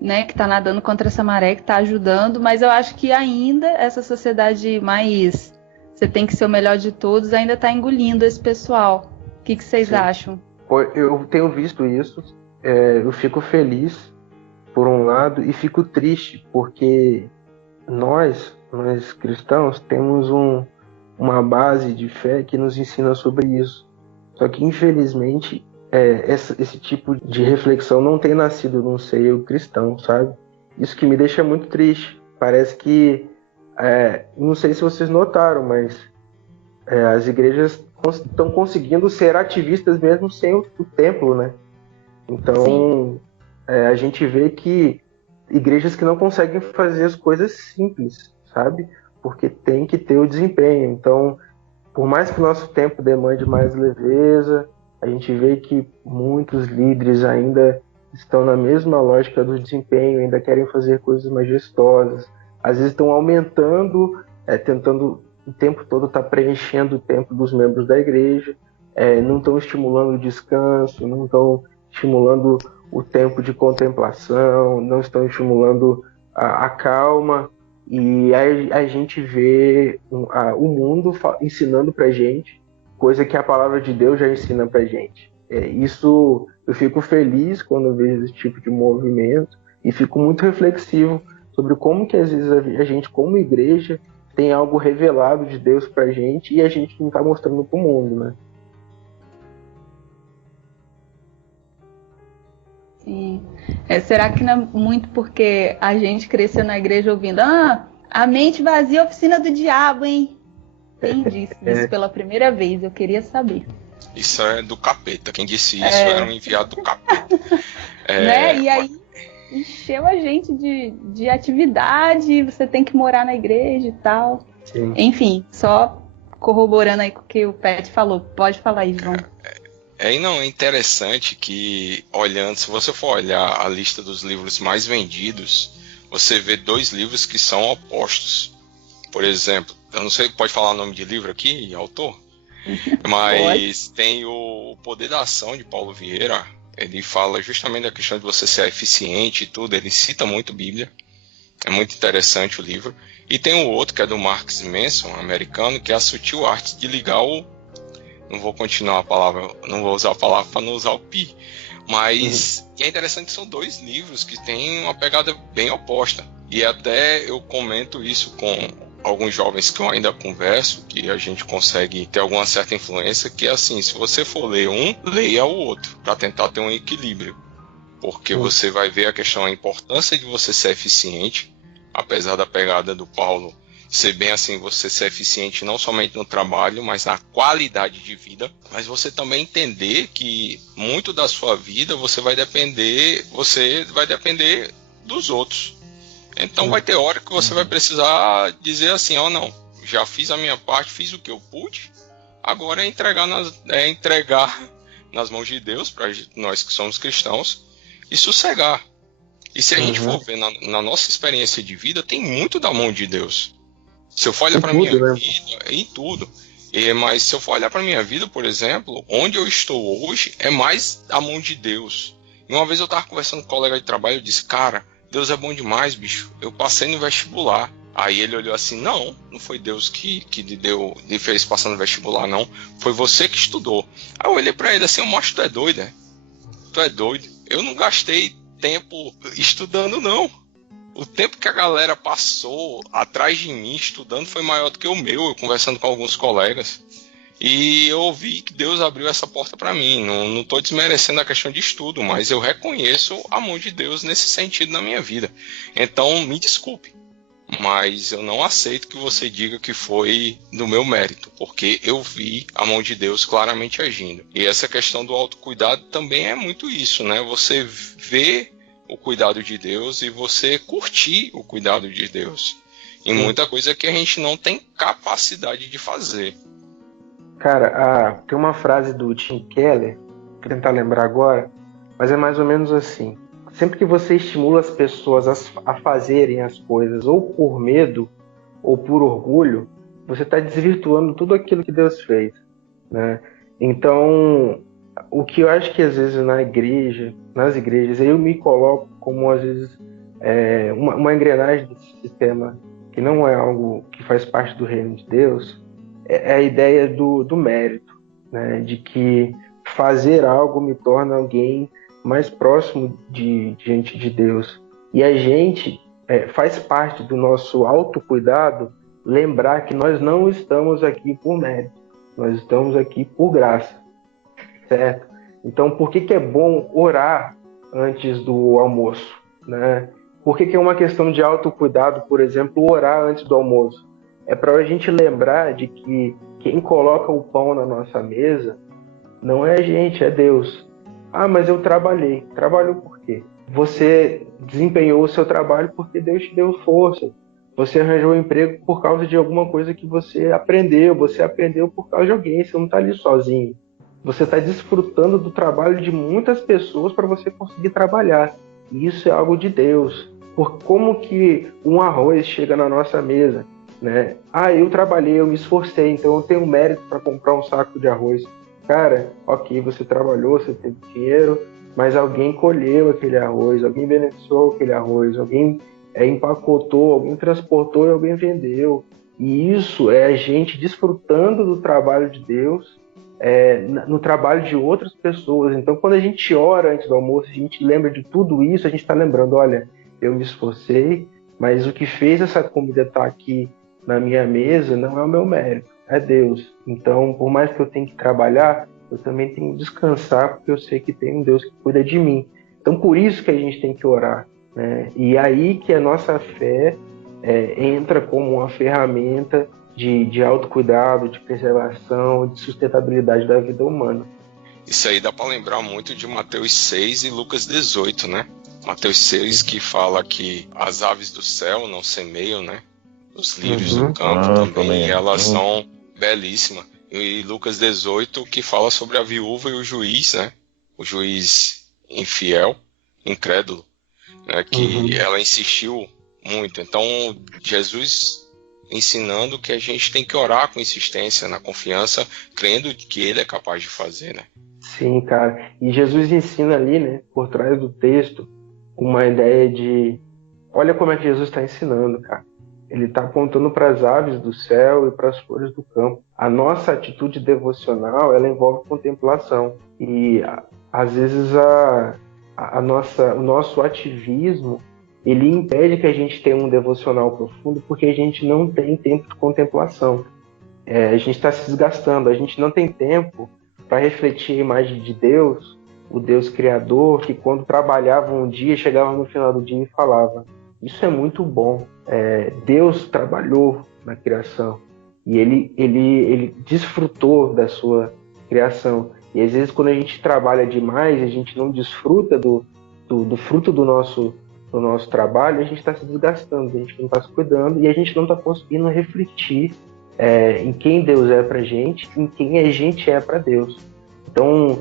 né? Que tá nadando contra essa maré, que tá ajudando, mas eu acho que ainda essa sociedade mais... Você tem que ser o melhor de todos, ainda tá engolindo esse pessoal. O que vocês acham? Eu tenho visto isso, eu fico feliz por um lado e fico triste porque nós cristãos temos uma base de fé que nos ensina sobre isso. Só que infelizmente esse tipo de reflexão não tem nascido num seio cristão, sabe? Isso que me deixa muito triste. Parece que não sei se vocês notaram, mas as igrejas estão conseguindo ser ativistas mesmo sem o templo, né? Então, a gente vê que igrejas que não conseguem fazer as coisas simples, sabe? Porque tem que ter o desempenho. Então, por mais que o nosso tempo demande mais leveza, a gente vê que muitos líderes ainda estão na mesma lógica do desempenho, ainda querem fazer coisas majestosas. Às vezes estão aumentando, tentando o tempo todo estar preenchendo o tempo dos membros da igreja, não estão estimulando o descanso, não estão estimulando o tempo de contemplação, não estão estimulando a calma, e aí a gente vê o mundo ensinando pra gente coisa que a palavra de Deus já ensina pra gente. Isso, eu fico feliz quando eu vejo esse tipo de movimento e fico muito reflexivo sobre como que às vezes a gente, como igreja, tem algo revelado de Deus pra gente e a gente não tá mostrando pro mundo, né? Sim. Será que não é muito porque a gente cresceu na igreja ouvindo a mente vazia é a oficina do diabo, hein? Quem disse isso pela primeira vez? Eu queria saber. Isso é do capeta. Quem disse isso era um enviado do capeta. Né? E aí encheu a gente de atividade, você tem que morar na igreja e tal. Sim. Enfim, só corroborando aí com o que o Pet falou. Pode falar aí, João. É interessante que, se você for olhar a lista dos livros mais vendidos, você vê 2 livros que são opostos. Por exemplo, eu não sei, pode falar o nome de livro aqui, autor? Mas tem o Poder da Ação, de Paulo Vieira. Ele fala justamente da questão de você ser eficiente e tudo. Ele cita muito Bíblia. É muito interessante o livro. E tem o outro, que é do Marcus Manson, americano, que é A Sutil Arte de Ligar o... Não vou continuar a palavra, não vou usar a palavra para não usar o pi. Mas é interessante que são 2 livros que têm uma pegada bem oposta. E até eu comento isso com alguns jovens que eu ainda converso, que a gente consegue ter alguma certa influência, que é assim, se você for ler um, leia o outro, para tentar ter um equilíbrio. Porque você vai ver a importância de você ser eficiente, apesar da pegada do Paulo ser bem assim, você ser eficiente não somente no trabalho, mas na qualidade de vida, mas você também entender que muito da sua vida você vai depender dos outros. Então vai ter hora que você vai precisar dizer assim, não, já fiz a minha parte, fiz o que eu pude, Agora é entregar nas mãos de Deus, para nós que somos cristãos, e sossegar. E se a gente for ver na nossa experiência de vida, tem muito da mão de Deus. Se eu for olhar para minha vida, em tudo. Mas se eu for olhar para minha vida, por exemplo, onde eu estou hoje é mais a mão de Deus. E uma vez eu estava conversando com um colega de trabalho, eu disse, cara, Deus é bom demais, bicho. Eu passei no vestibular. Aí ele olhou assim, não foi Deus que lhe fez passar no vestibular, não. Foi você que estudou. Aí eu olhei para ele assim, mas tu é doido, né? Tu é doido. Eu não gastei tempo estudando, não. O tempo que a galera passou atrás de mim estudando foi maior do que o meu, eu conversando com alguns colegas. E eu ouvi que Deus abriu essa porta para mim. Não estou desmerecendo a questão de estudo, mas eu reconheço a mão de Deus nesse sentido na minha vida. Então, me desculpe, mas eu não aceito que você diga que foi do meu mérito, porque eu vi a mão de Deus claramente agindo. E essa questão do autocuidado também é muito isso, né? Você vê o cuidado de Deus e você curtir o cuidado de Deus. E muita coisa que a gente não tem capacidade de fazer. Cara, tem uma frase do Tim Keller, vou tentar lembrar agora, mas é mais ou menos assim. Sempre que você estimula as pessoas a fazerem as coisas ou por medo ou por orgulho, você está desvirtuando tudo aquilo que Deus fez, né? Então, o que eu acho que às vezes nas igrejas, eu me coloco como às vezes uma engrenagem desse sistema que não é algo que faz parte do reino de Deus, é a ideia do mérito, né? De que fazer algo me torna alguém mais próximo diante de Deus. E a gente faz parte do nosso autocuidado lembrar que nós não estamos aqui por mérito, nós estamos aqui por graça, certo? Então, por que é bom orar antes do almoço, né? Por que é uma questão de autocuidado, por exemplo, orar antes do almoço? É para a gente lembrar de que quem coloca o pão na nossa mesa não é a gente, é Deus. Ah, mas eu trabalhei. Trabalhou por quê? Você desempenhou o seu trabalho porque Deus te deu força. Você arranjou um emprego por causa de alguma coisa que você aprendeu. Você aprendeu por causa de alguém. Você não está ali sozinho. Você está desfrutando do trabalho de muitas pessoas para você conseguir trabalhar. E isso é algo de Deus. Por como que um arroz chega na nossa mesa, né? Ah, eu trabalhei, eu me esforcei, então eu tenho mérito para comprar um saco de arroz. Cara, ok, você trabalhou, você teve dinheiro, mas alguém colheu aquele arroz, alguém beneficiou aquele arroz, alguém empacotou, alguém transportou e alguém vendeu. E isso é a gente desfrutando do trabalho de Deus, no trabalho de outras pessoas. Então, quando a gente ora antes do almoço, a gente lembra de tudo isso, a gente está lembrando, olha, eu me esforcei, mas o que fez essa comida estar aqui na minha mesa não é o meu mérito, é Deus. Então, por mais que eu tenha que trabalhar, eu também tenho que descansar, porque eu sei que tem um Deus que cuida de mim. Então, por isso que a gente tem que orar, né? E aí que a nossa fé entra como uma ferramenta de autocuidado, de preservação, de sustentabilidade da vida humana. Isso aí dá para lembrar muito de Mateus 6 e Lucas 18, né? Mateus 6 que fala que as aves do céu não semeiam, né? Os lírios do campo também, elas são belíssimas. E Lucas 18 que fala sobre a viúva e o juiz, né? O juiz infiel, incrédulo, né? Que ela insistiu muito. Então, Jesus ensinando que a gente tem que orar com insistência, na confiança, crendo que Ele é capaz de fazer, né? Sim, cara. E Jesus ensina ali, né, por trás do texto, uma ideia de... Olha como é que Jesus está ensinando, cara. Ele está apontando para as aves do céu e para as flores do campo. A nossa atitude devocional, ela envolve contemplação. E, às vezes, o nosso ativismo, ele impede que a gente tenha um devocional profundo porque a gente não tem tempo de contemplação. A gente está se desgastando, a gente não tem tempo para refletir a imagem de Deus, o Deus Criador, que quando trabalhava um dia, chegava no final do dia e falava: isso é muito bom. Deus trabalhou na criação e ele desfrutou da sua criação. E às vezes, quando a gente trabalha demais, a gente não desfruta do fruto do nosso trabalho, a gente está se desgastando, a gente não está se cuidando e a gente não está conseguindo refletir em quem Deus é pra gente, em quem a gente é para Deus. Então,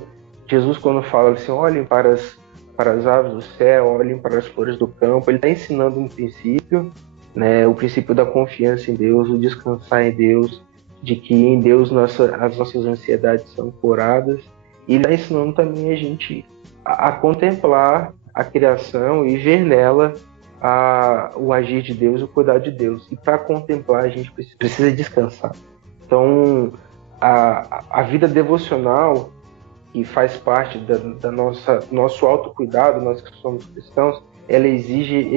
Jesus, quando fala assim, olhem para as aves do céu, olhem para as flores do campo, ele está ensinando um princípio, né, o princípio da confiança em Deus, o descansar em Deus, de que em Deus as nossas ansiedades são curadas, e ele está ensinando também a gente a contemplar a criação e ver nela o agir de Deus, o cuidado de Deus. E para contemplar a gente precisa descansar. Então, a vida devocional, que faz parte da nosso autocuidado, nós que somos cristãos, ela exige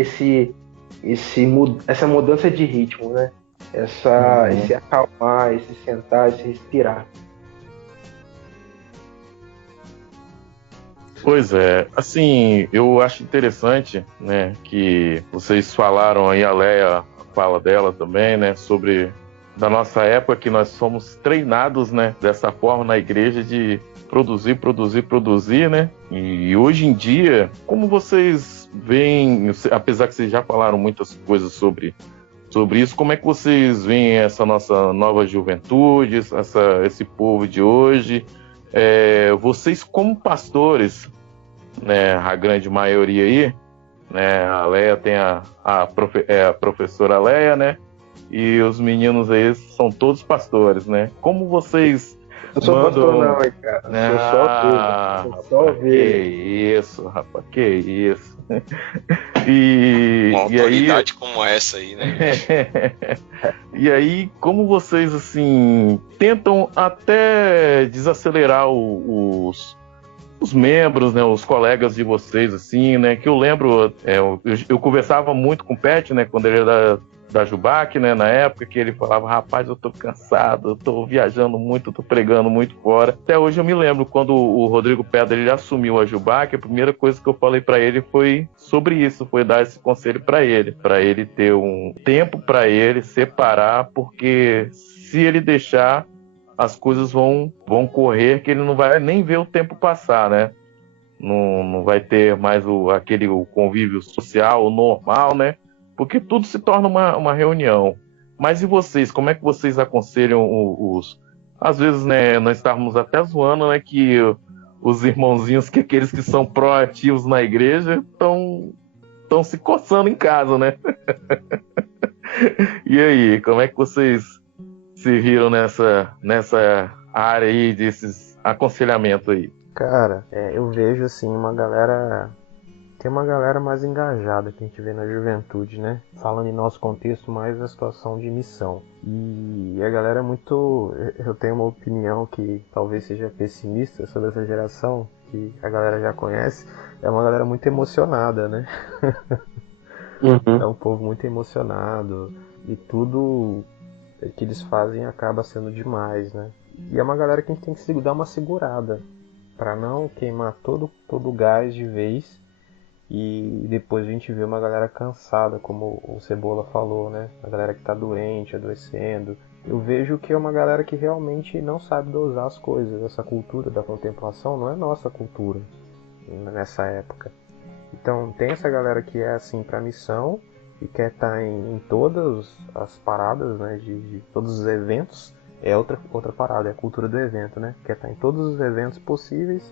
essa mudança de ritmo, né? Esse acalmar, esse sentar, esse respirar. Pois é, assim, eu acho interessante, né, que vocês falaram aí, a Leia fala dela também, né, sobre da nossa época que nós somos treinados, né, dessa forma na igreja de produzir, né, e hoje em dia, como vocês veem, apesar que vocês já falaram muitas coisas sobre isso, como é que vocês veem essa nossa nova juventude, esse povo de hoje? Vocês como pastores, né, a grande maioria aí, né, a Leia tem a professora Leia, né, e os meninos aí são todos pastores, né? Como vocês eu sou pastor não, cara. Sou só ovelha. Que isso, rapaz, que isso. Uma autoridade como essa aí, né? E aí, como vocês, assim, tentam até desacelerar os membros, né, os colegas de vocês, assim, né, que eu lembro, eu conversava muito com o Pet, né, quando ele era da Jubac, né, na época, que ele falava, rapaz, eu tô cansado, eu tô viajando muito, eu tô pregando muito fora. Até hoje eu me lembro, quando o Rodrigo Pedra, ele assumiu a Jubac, a primeira coisa que eu falei para ele foi sobre isso, foi dar esse conselho para ele ter um tempo para ele separar, porque se ele deixar, as coisas vão correr, que ele não vai nem ver o tempo passar, né? Não vai ter mais o convívio social, o normal, né? Porque tudo se torna uma reunião. Mas e vocês? Como é que vocês aconselham às vezes, né, nós estávamos até zoando, né, que os irmãozinhos, que aqueles que são proativos na igreja, estão se coçando em casa, né? E aí, como é que vocês se viram nessa área aí, desses aconselhamentos aí? Cara, eu vejo assim tem uma galera mais engajada que a gente vê na juventude, né? Falando em nosso contexto, mais na situação de missão. E a galera é muito... Eu tenho uma opinião que talvez seja pessimista sobre essa geração, que a galera já conhece. É uma galera muito emocionada, né? É um povo muito emocionado. E tudo que eles fazem acaba sendo demais, né? E é uma galera que a gente tem que dar uma segurada, para não queimar todo o gás de vez. E depois a gente vê uma galera cansada, como o Cebola falou, né? A galera que tá doente, adoecendo. Eu vejo que é uma galera que realmente não sabe dosar as coisas. Essa cultura da contemplação não é nossa cultura nessa época. Então tem essa galera que é assim pra missão e quer estar em todas as paradas, né? De todos os eventos. É outra parada, é a cultura do evento, né? Quer estar em todos os eventos possíveis.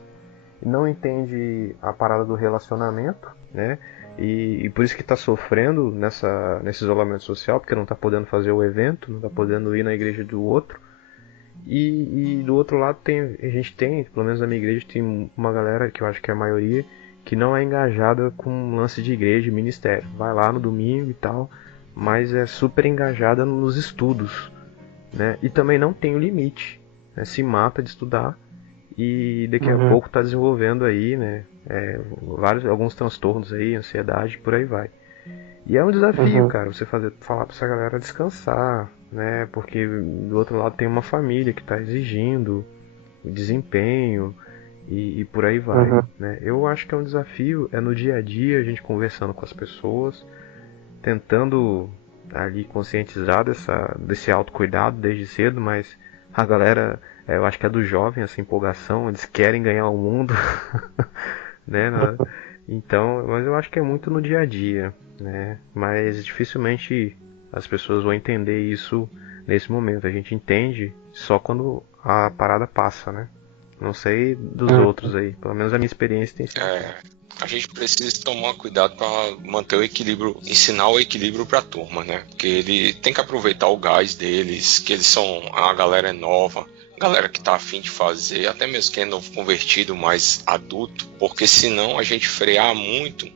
Não entende a parada do relacionamento, né? E por isso que está sofrendo nesse isolamento social, porque não está podendo fazer o evento, não está podendo ir na igreja do outro. E do outro lado a gente tem, pelo menos na minha igreja, tem uma galera, que eu acho que é a maioria, que não é engajada com lance de igreja e ministério. Vai lá no domingo e tal, mas é super engajada nos estudos, né? E também não tem o limite, né? Se mata de estudar. E daqui a pouco está desenvolvendo aí, né, alguns transtornos aí, ansiedade, por aí vai. E é um desafio, cara, você falar para essa galera descansar, né, porque do outro lado tem uma família que está exigindo desempenho e por aí vai, né. Eu acho que é um desafio, no dia a dia, a gente conversando com as pessoas, tentando ali conscientizar desse autocuidado desde cedo, mas a galera... eu acho que é do jovem essa empolgação, eles querem ganhar o mundo, né? Então, mas eu acho que é muito no dia a dia, né? Mas dificilmente as pessoas vão entender isso nesse momento. A gente entende só quando a parada passa, né? Não sei dos outros aí, pelo menos a minha experiência tem sido. A gente precisa tomar cuidado para manter o equilíbrio, ensinar o equilíbrio para a turma, né? Porque ele tem que aproveitar o gás deles, que eles são a galera nova, galera que tá afim de fazer, até mesmo quem é novo convertido, mais adulto, porque senão a gente frear muito,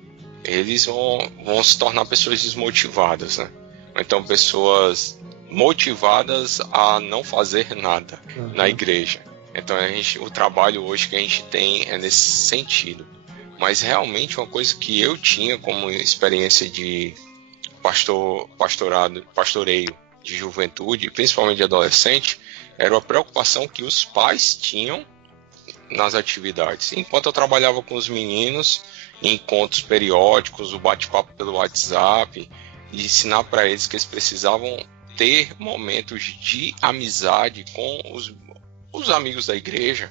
eles vão se tornar pessoas desmotivadas, né? Ou então pessoas motivadas a não fazer nada na igreja. Então o trabalho hoje que a gente tem é nesse sentido. Mas realmente uma coisa que eu tinha como experiência de pastoreio de juventude, principalmente de adolescente, era a preocupação que os pais tinham nas atividades. Enquanto eu trabalhava com os meninos, em encontros periódicos, o bate-papo pelo WhatsApp, e ensinar para eles que eles precisavam ter momentos de amizade com os amigos da igreja,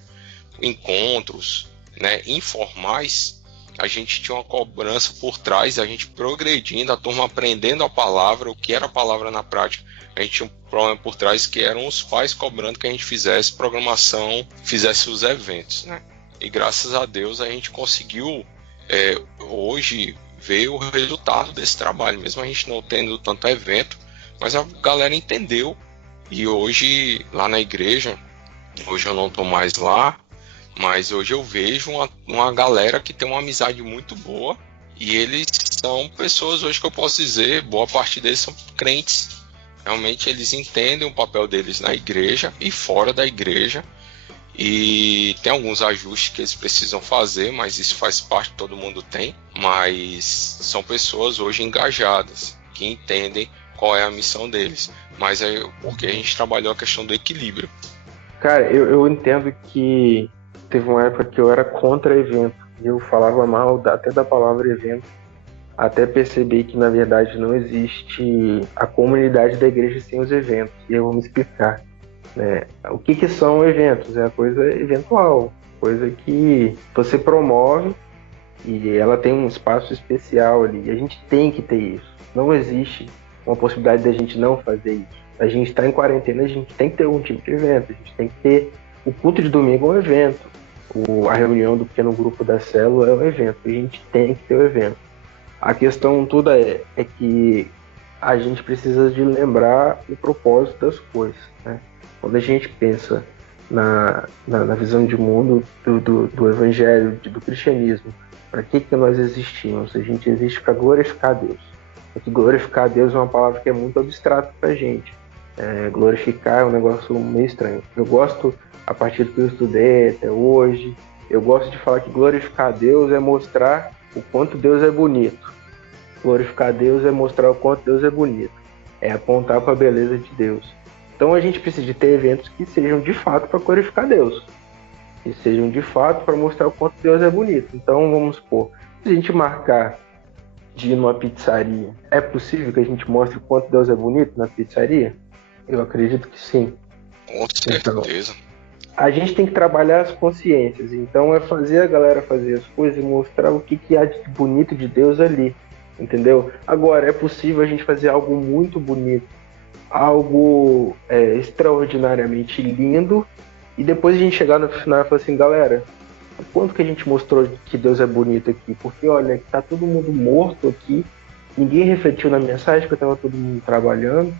encontros, né, informais. A gente tinha uma cobrança por trás, a gente progredindo, a turma aprendendo a palavra, o que era a palavra na prática. A gente tinha um problema por trás que eram os pais cobrando que a gente fizesse programação, fizesse os eventos, né? E graças a Deus a gente conseguiu hoje ver o resultado desse trabalho, mesmo a gente não tendo tanto evento, mas a galera entendeu. E hoje lá na igreja, hoje eu não estou mais lá, mas hoje eu vejo uma galera que tem uma amizade muito boa, e eles são pessoas hoje que eu posso dizer, boa parte deles são crentes. Realmente eles entendem o papel deles na igreja e fora da igreja, e tem alguns ajustes que eles precisam fazer, mas isso faz parte, todo mundo tem, mas são pessoas hoje engajadas, que entendem qual é a missão deles, mas é porque a gente trabalhou a questão do equilíbrio. Cara, eu entendo que teve uma época que eu era contra evento, e eu falava mal até da palavra evento, até perceber que na verdade não existe a comunidade da igreja sem os eventos, e eu vou me explicar. Né? O que são eventos? É a coisa eventual, coisa que você promove e ela tem um espaço especial ali, e a gente tem que ter isso. Não existe uma possibilidade da gente não fazer isso. A gente está em quarentena, a gente tem que ter algum tipo de evento, a gente tem que ter o culto de domingo, é um evento, a reunião do pequeno grupo da célula é um evento, a gente tem que ter o evento. A questão toda é que a gente precisa de lembrar o propósito das coisas, né? Quando a gente pensa na visão de mundo do evangelho, do cristianismo, para que nós existimos? A gente existe para glorificar a Deus. Porque glorificar a Deus é uma palavra que é muito abstrata para a gente. Glorificar é um negócio meio estranho. Eu gosto, a partir do que eu estudei até hoje, eu gosto de falar que glorificar a Deus é mostrar o quanto Deus é bonito. Glorificar a Deus é mostrar o quanto Deus é bonito. É apontar para a beleza de Deus. Então a gente precisa de ter eventos que sejam de fato para glorificar Deus. Que sejam de fato para mostrar o quanto Deus é bonito. Então vamos supor, se a gente marcar de ir numa pizzaria, é possível que a gente mostre o quanto Deus é bonito na pizzaria? Eu acredito que sim. Com certeza. Então, a gente tem que trabalhar as consciências. Então é fazer a galera fazer as coisas e mostrar o que há de bonito de Deus ali. Entendeu? Agora, é possível a gente fazer algo muito bonito, algo extraordinariamente lindo, e depois a gente chegar no final e falar assim, galera, o quanto que a gente mostrou que Deus é bonito aqui? Porque olha, tá todo mundo morto aqui, ninguém refletiu na mensagem, porque estava todo mundo trabalhando,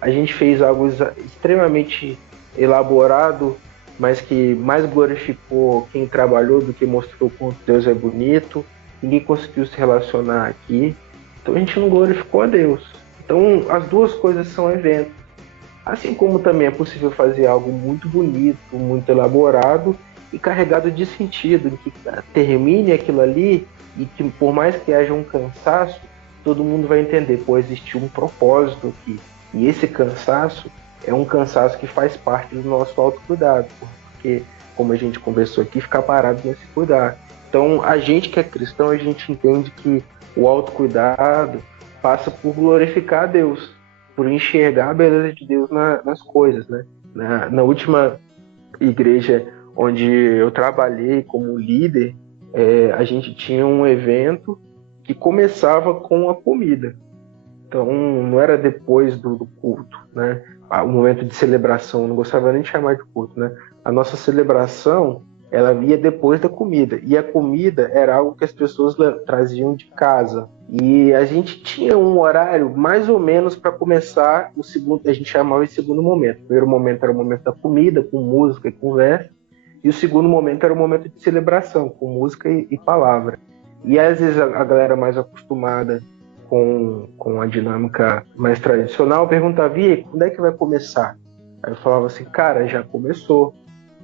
a gente fez algo extremamente elaborado, mas que mais glorificou quem trabalhou do que mostrou o quanto Deus é bonito. Ninguém conseguiu se relacionar aqui, então a gente não glorificou a Deus. Então as duas coisas são eventos. Assim como também é possível fazer algo muito bonito, muito elaborado e carregado de sentido, em que termine aquilo ali e que por mais que haja um cansaço, todo mundo vai entender, pô, existiu um propósito aqui. E esse cansaço é um cansaço que faz parte do nosso autocuidado, porque, como a gente conversou aqui, ficar parado não é se cuidar. Então, a gente que é cristão, a gente entende que o autocuidado passa por glorificar a Deus, por enxergar a beleza de Deus nas coisas, né? Na última igreja onde eu trabalhei como líder, a gente tinha um evento que começava com a comida. Então não era depois do culto, né? O momento de celebração, não gostava nem de chamar de culto, né? A nossa celebração, ela ia depois da comida. E a comida era algo que as pessoas traziam de casa. E a gente tinha um horário mais ou menos para começar o segundo, a gente chamava de segundo momento. O primeiro momento era o momento da comida, com música e conversa. E o segundo momento era o momento de celebração, com música e palavra. E às vezes a galera mais acostumada com a dinâmica mais tradicional perguntava: e quando é que vai começar? Aí eu falava assim: cara, já começou.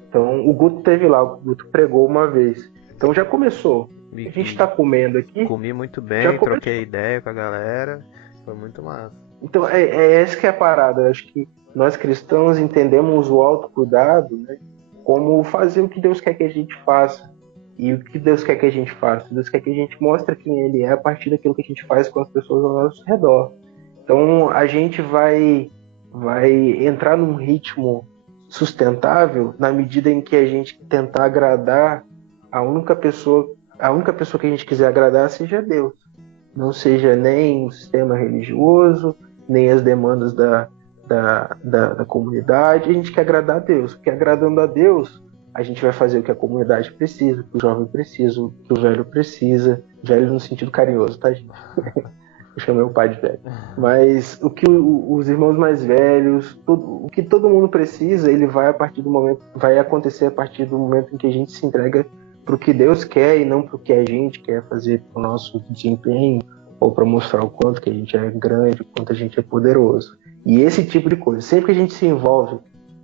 Então o Guto teve lá, o Guto pregou uma vez. Então já começou. A gente está comendo aqui. Comi muito bem, troquei ideia com a galera. Foi muito massa. Então é essa que é a parada. Eu acho que nós cristãos entendemos o autocuidado, né, como fazer o que Deus quer que a gente faça. E o que Deus quer que a gente faça? Deus quer que a gente mostre quem Ele é a partir daquilo que a gente faz com as pessoas ao nosso redor. Então a gente vai entrar num ritmo sustentável na medida em que a gente tentar agradar a única pessoa que a gente quiser agradar seja Deus. Não seja nem o sistema religioso, nem as demandas da comunidade. A gente quer agradar a Deus, porque agradando a Deus a gente vai fazer o que a comunidade precisa, o que o jovem precisa, o que o velho precisa. Velho no sentido carinhoso, tá, gente? Eu chamei o pai de velho. Mas o que os irmãos mais velhos, o que todo mundo precisa, ele vai acontecer a partir do momento em que a gente se entrega para o que Deus quer e não para o que a gente quer fazer para o nosso desempenho ou para mostrar o quanto que a gente é grande, o quanto a gente é poderoso. E esse tipo de coisa, sempre que a gente se envolve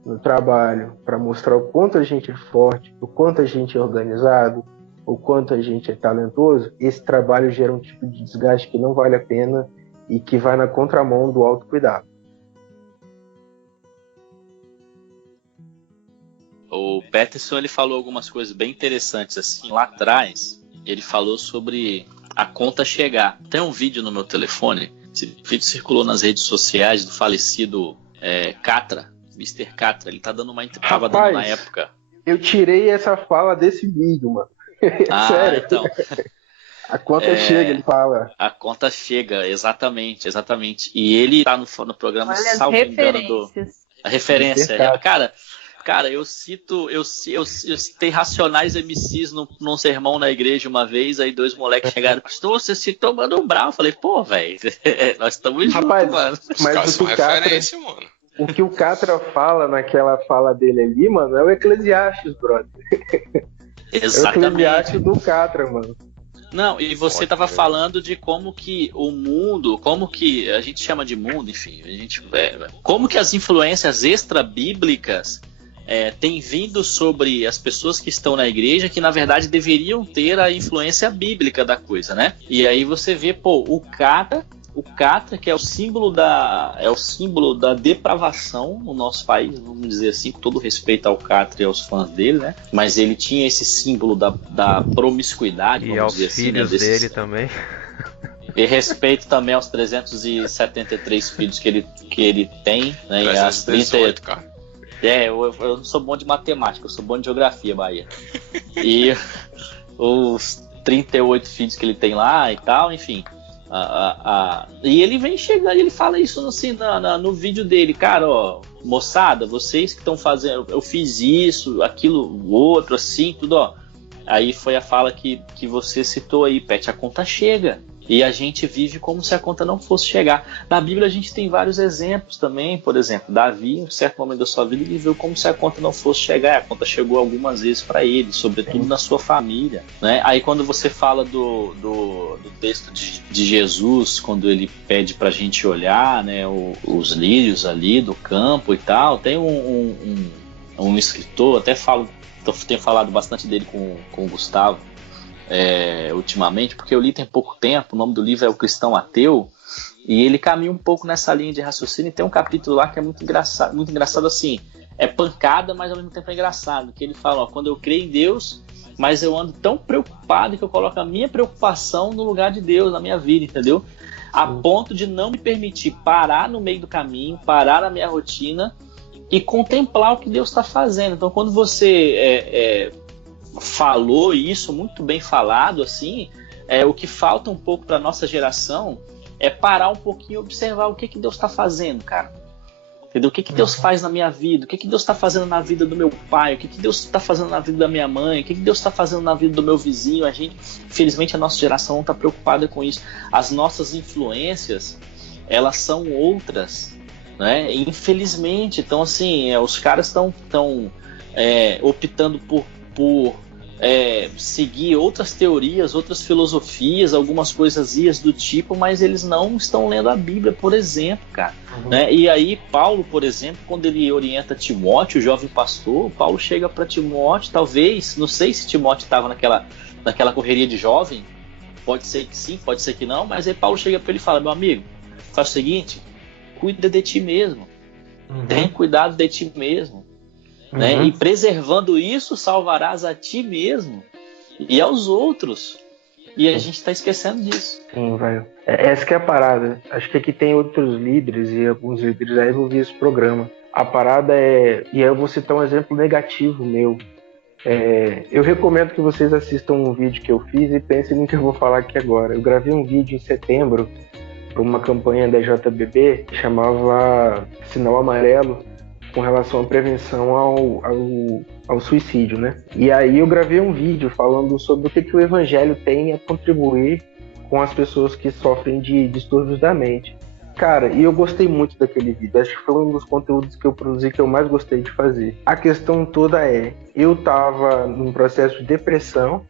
no trabalho para mostrar o quanto a gente é forte, o quanto a gente é organizado, o quanto a gente é talentoso, esse trabalho gera um tipo de desgaste que não vale a pena e que vai na contramão do autocuidado. O Peterson, ele falou algumas coisas bem interessantes assim. Lá atrás, ele falou sobre a conta chegar. Tem um vídeo no meu telefone, esse vídeo circulou nas redes sociais do falecido Catra, Mr. Catra. Ele tá dando tava dando na época. Eu tirei essa fala desse vídeo, mano. Sério. Então. A conta chega, ele fala. A conta chega, exatamente. E ele tá no programa, salvo engano, a referência. Cara, eu citei Racionais MCs num sermão na igreja uma vez, aí 2 moleques chegaram: pastor, você citou Mano Brown? Eu falei: pô, velho, nós estamos juntos, mano. Mas o que o Catra fala naquela fala dele ali, mano, é o Eclesiastes, brother. Exatamente. É o Eclesiastes do Catra, mano. Não, e você estava falando de como que o mundo, como que a gente chama de mundo, enfim, como que as influências extra-bíblicas têm vindo sobre as pessoas que estão na igreja, que na verdade deveriam ter a influência bíblica da coisa, né? E aí você vê, o Catra, que é o símbolo da depravação no nosso país, vamos dizer assim, com todo respeito ao Catra e aos fãs dele, né? Mas ele tinha esse símbolo da promiscuidade, e aos filhos dele também. E respeito também aos 373 filhos que ele tem, né? 318, cara. Eu não sou bom de matemática, eu sou bom de geografia, Bahia. E os 38 filhos que ele tem lá e tal, enfim. E ele vem chegando, ele fala isso assim, no vídeo dele: cara, ó, moçada, vocês que estão fazendo, eu fiz isso, aquilo, o outro, assim, tudo, ó. Aí foi a fala que você citou aí, Pet, a conta chega. E a gente vive como se a conta não fosse chegar. Na Bíblia a gente tem vários exemplos também. Por exemplo, Davi, em um certo momento da sua vida, viveu como se a conta não fosse chegar. A conta chegou algumas vezes para ele, sobretudo na sua família, né? Aí quando você fala do texto de Jesus, quando ele pede pra gente olhar, né, os lírios ali do campo e tal, tem um escritor, tenho falado bastante dele com o Gustavo, ultimamente, porque eu li tem pouco tempo. O nome do livro é O Cristão Ateu, e ele caminha um pouco nessa linha de raciocínio. E tem um capítulo lá que é muito engraçado assim, é pancada, mas ao mesmo tempo é engraçado, que ele fala: quando eu creio em Deus, mas eu ando tão preocupado que eu coloco a minha preocupação no lugar de Deus na minha vida, entendeu? A ponto de não me permitir parar no meio do caminho, parar na minha rotina e contemplar o que Deus está fazendo. Então, quando você falou isso, muito bem falado, assim, o que falta um pouco para nossa geração é parar um pouquinho e observar o que Deus está fazendo, cara. Entendeu? O que Deus faz na minha vida? O que Deus está fazendo na vida do meu pai? O que Deus está fazendo na vida da minha mãe? O que Deus está fazendo na vida do meu vizinho? Infelizmente, a nossa geração não está preocupada com isso. As nossas influências, elas são outras, né? Infelizmente. Então, assim, os caras estão optando por seguir outras teorias, outras filosofias, algumas coisas do tipo, mas eles não estão lendo a Bíblia, por exemplo, cara. Né? E aí Paulo, por exemplo, quando ele orienta Timóteo, o jovem pastor, Paulo chega para Timóteo, talvez, não sei se Timóteo estava naquela correria de jovem, pode ser que sim, pode ser que não, mas aí Paulo chega para ele e fala: meu amigo, faz o seguinte, cuida de ti mesmo, tem cuidado de ti mesmo. Né? E preservando isso, salvarás a ti mesmo e aos outros. E a gente está esquecendo disso. Sim, velho. Essa que é a parada. Acho que aqui tem outros líderes e alguns líderes aí vão ver esse programa. A parada é... E aí eu vou citar um exemplo negativo meu. Eu recomendo que vocês assistam um vídeo que eu fiz e pensem no que eu vou falar aqui agora. Eu gravei um vídeo em setembro para uma campanha da JBB que chamava Sinal Amarelo, com relação à prevenção ao suicídio, né? E aí eu gravei um vídeo falando sobre o que o evangelho tem a contribuir com as pessoas que sofrem de distúrbios da mente. Cara, e eu gostei muito daquele vídeo. Acho que foi um dos conteúdos que eu produzi que eu mais gostei de fazer. A questão toda eu tava num processo de depressão,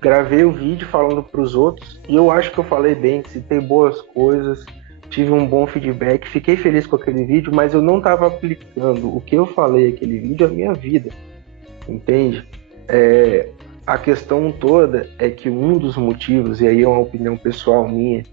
gravei o vídeo falando para os outros, e eu acho que eu falei bem, citei boas coisas, tive um bom feedback, fiquei feliz com aquele vídeo, mas eu não estava aplicando o que eu falei naquele vídeo à minha vida, entende? A questão toda é que um dos motivos, e aí é uma opinião pessoal minha,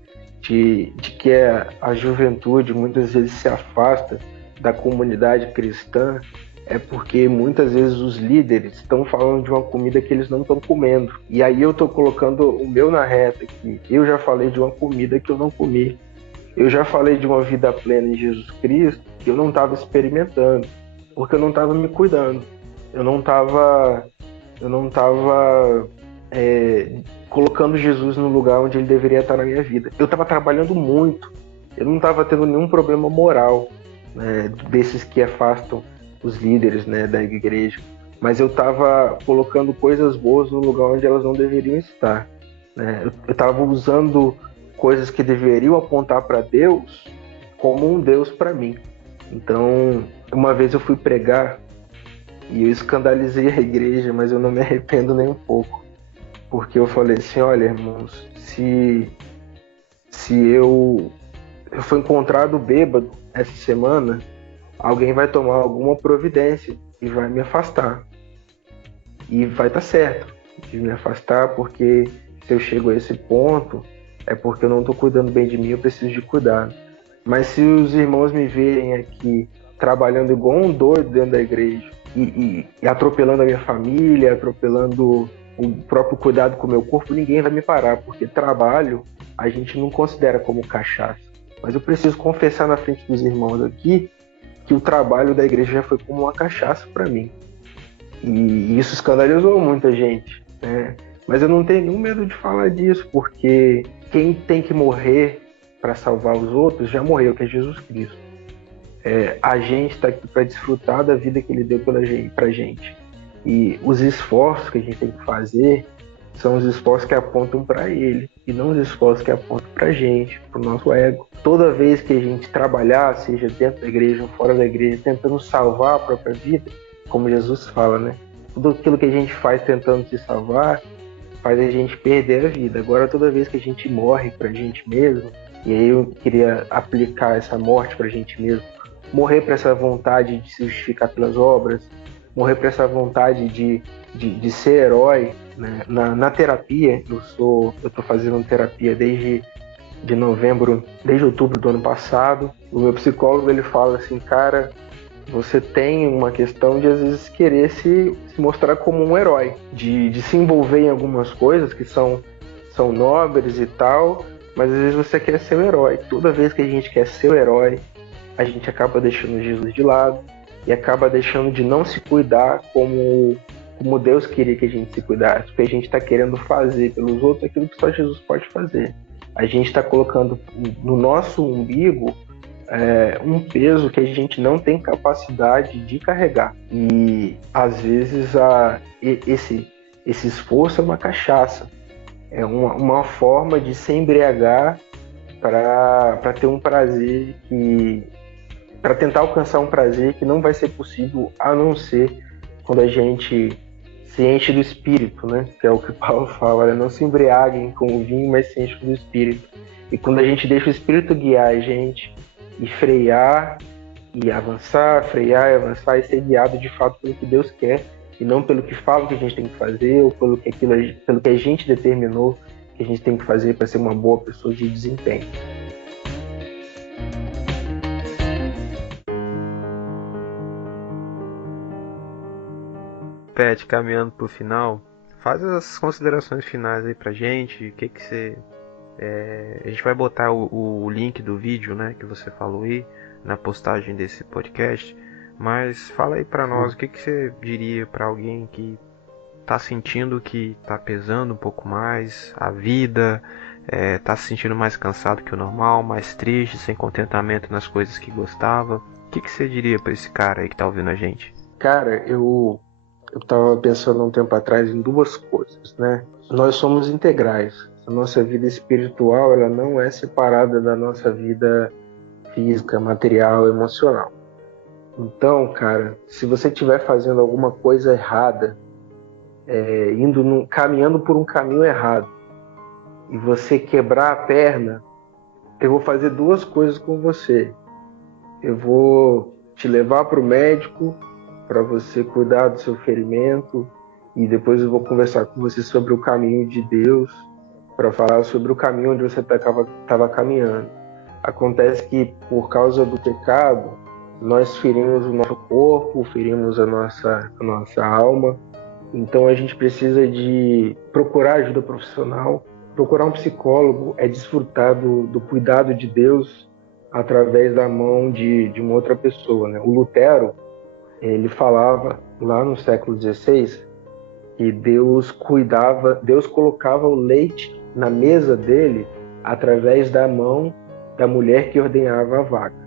de que a juventude muitas vezes se afasta da comunidade cristã, é porque muitas vezes os líderes estão falando de uma comida que eles não estão comendo. E aí eu estou colocando o meu na reta aqui. Eu já falei de uma comida que eu não comi. Eu já falei de uma vida plena em Jesus Cristo que eu não estava experimentando, porque eu não estava me cuidando. Eu não estava colocando Jesus no lugar onde ele deveria estar na minha vida. Eu estava trabalhando muito. Eu não estava tendo nenhum problema moral, né, desses que afastam os líderes, né, da igreja. Mas eu estava colocando coisas boas no lugar onde elas não deveriam estar, né? Eu estava usando coisas que deveriam apontar para Deus como um Deus para mim. Então, uma vez eu fui pregar e eu escandalizei a igreja, mas eu não me arrependo nem um pouco, porque eu falei assim: olha, irmãos, se eu for encontrado bêbado essa semana, alguém vai tomar alguma providência e vai me afastar, e vai estar certo de me afastar, porque se eu chego a esse ponto é porque eu não estou cuidando bem de mim, eu preciso de cuidado. Mas se os irmãos me verem aqui trabalhando igual um doido dentro da igreja e atropelando a minha família, atropelando o próprio cuidado com o meu corpo, ninguém vai me parar, porque trabalho a gente não considera como cachaça. Mas eu preciso confessar na frente dos irmãos aqui que o trabalho da igreja já foi como uma cachaça para mim. E isso escandalizou muita gente, né? Mas eu não tenho nenhum medo de falar disso, porque quem tem que morrer para salvar os outros já morreu, que é Jesus Cristo. A gente está aqui para desfrutar da vida que ele deu pra gente. E os esforços que a gente tem que fazer são os esforços que apontam para ele, e não os esforços que apontam para a gente, para o nosso ego. Toda vez que a gente trabalhar, seja dentro da igreja ou fora da igreja, tentando salvar a própria vida, como Jesus fala, né? Tudo aquilo que a gente faz tentando se salvar faz a gente perder a vida. Agora, toda vez que a gente morre para a gente mesmo, e aí eu queria aplicar essa morte para a gente mesmo, morrer para essa vontade de se justificar pelas obras, morrer para essa vontade de ser herói, né? Na terapia, eu estou fazendo terapia desde outubro do ano passado. O meu psicólogo, ele fala assim: cara, você tem uma questão de às vezes querer se mostrar como um herói, de se envolver em algumas coisas que são nobres e tal, mas às vezes você quer ser o herói. Toda vez que a gente quer ser o herói, a gente acaba deixando Jesus de lado e acaba deixando de não se cuidar como Deus queria que a gente se cuidasse, porque a gente está querendo fazer pelos outros aquilo que só Jesus pode fazer. a gente está colocando no nosso umbigo um peso que a gente não tem capacidade de carregar. E às vezes esse esforço é uma cachaça, é uma forma de se embriagar para ter um prazer para tentar alcançar um prazer que não vai ser possível a não ser quando a gente se enche do Espírito, né? Que é o que Paulo fala, né? Não se embriaguem com o vinho, mas se enchem do Espírito. E quando a gente deixa o Espírito guiar a gente e frear e avançar, frear e avançar e ser guiado de fato pelo que Deus quer e não pelo que fala que a gente tem que fazer ou pelo que a gente determinou que a gente tem que fazer para ser uma boa pessoa de desempenho. Pet, caminhando pro final, faz as considerações finais aí pra gente. O que você... a gente vai botar o link do vídeo, né, que você falou aí na postagem desse podcast, mas fala aí pra nós o que você diria pra alguém que tá sentindo que tá pesando um pouco mais a vida, tá se sentindo mais cansado que o normal, mais triste, sem contentamento nas coisas que gostava. O que você diria pra esse cara aí que tá ouvindo a gente? Cara, eu estava pensando um tempo atrás em duas coisas, né? Nós somos integrais. A nossa vida espiritual, ela não é separada da nossa vida física, material, emocional. Então, cara, se você estiver fazendo alguma coisa errada, caminhando por um caminho errado, e você quebrar a perna, eu vou fazer duas coisas com você. Eu vou te levar para o médico, para você cuidar do seu ferimento, e depois eu vou conversar com você sobre o caminho de Deus, para falar sobre o caminho onde você estava caminhando. Acontece que por causa do pecado, nós ferimos o nosso corpo, ferimos a nossa alma, então a gente precisa de procurar ajuda profissional, procurar um psicólogo, desfrutar do cuidado de Deus através da mão de uma outra pessoa, né? O Lutero, ele falava lá no século XVI que Deus colocava o leite na mesa dele através da mão da mulher que ordenhava a vaca.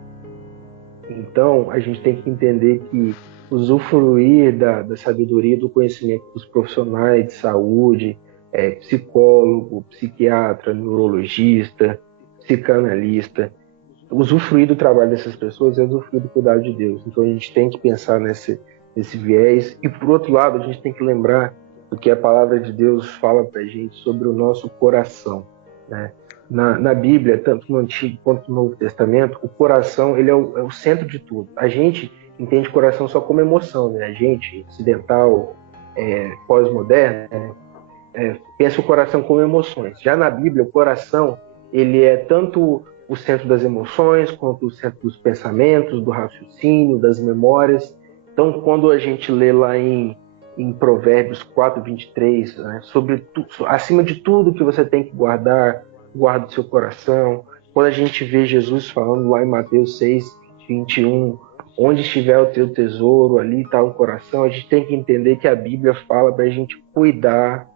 Então, a gente tem que entender que usufruir da sabedoria, do conhecimento dos profissionais de saúde, psicólogo, psiquiatra, neurologista, psicanalista, usufruir do trabalho dessas pessoas é usufruir do cuidado de Deus. Então a gente tem que pensar nesse viés. E por outro lado, a gente tem que lembrar do que a palavra de Deus fala pra gente sobre o nosso coração, né? Na Bíblia, tanto no Antigo quanto no Novo Testamento, o coração ele é o centro de tudo. A gente entende coração só como emoção, né? A gente, ocidental, pós-moderno, pensa o coração como emoções. Já na Bíblia, o coração ele é tanto o centro das emoções, quanto o centro dos pensamentos, do raciocínio, das memórias. Então, quando a gente lê lá em Provérbios 4:23, né, acima de tudo que você tem que guarda o seu coração. Quando a gente vê Jesus falando lá em Mateus 6:21, onde estiver o teu tesouro, ali está o coração, a gente tem que entender que a Bíblia fala para a gente cuidar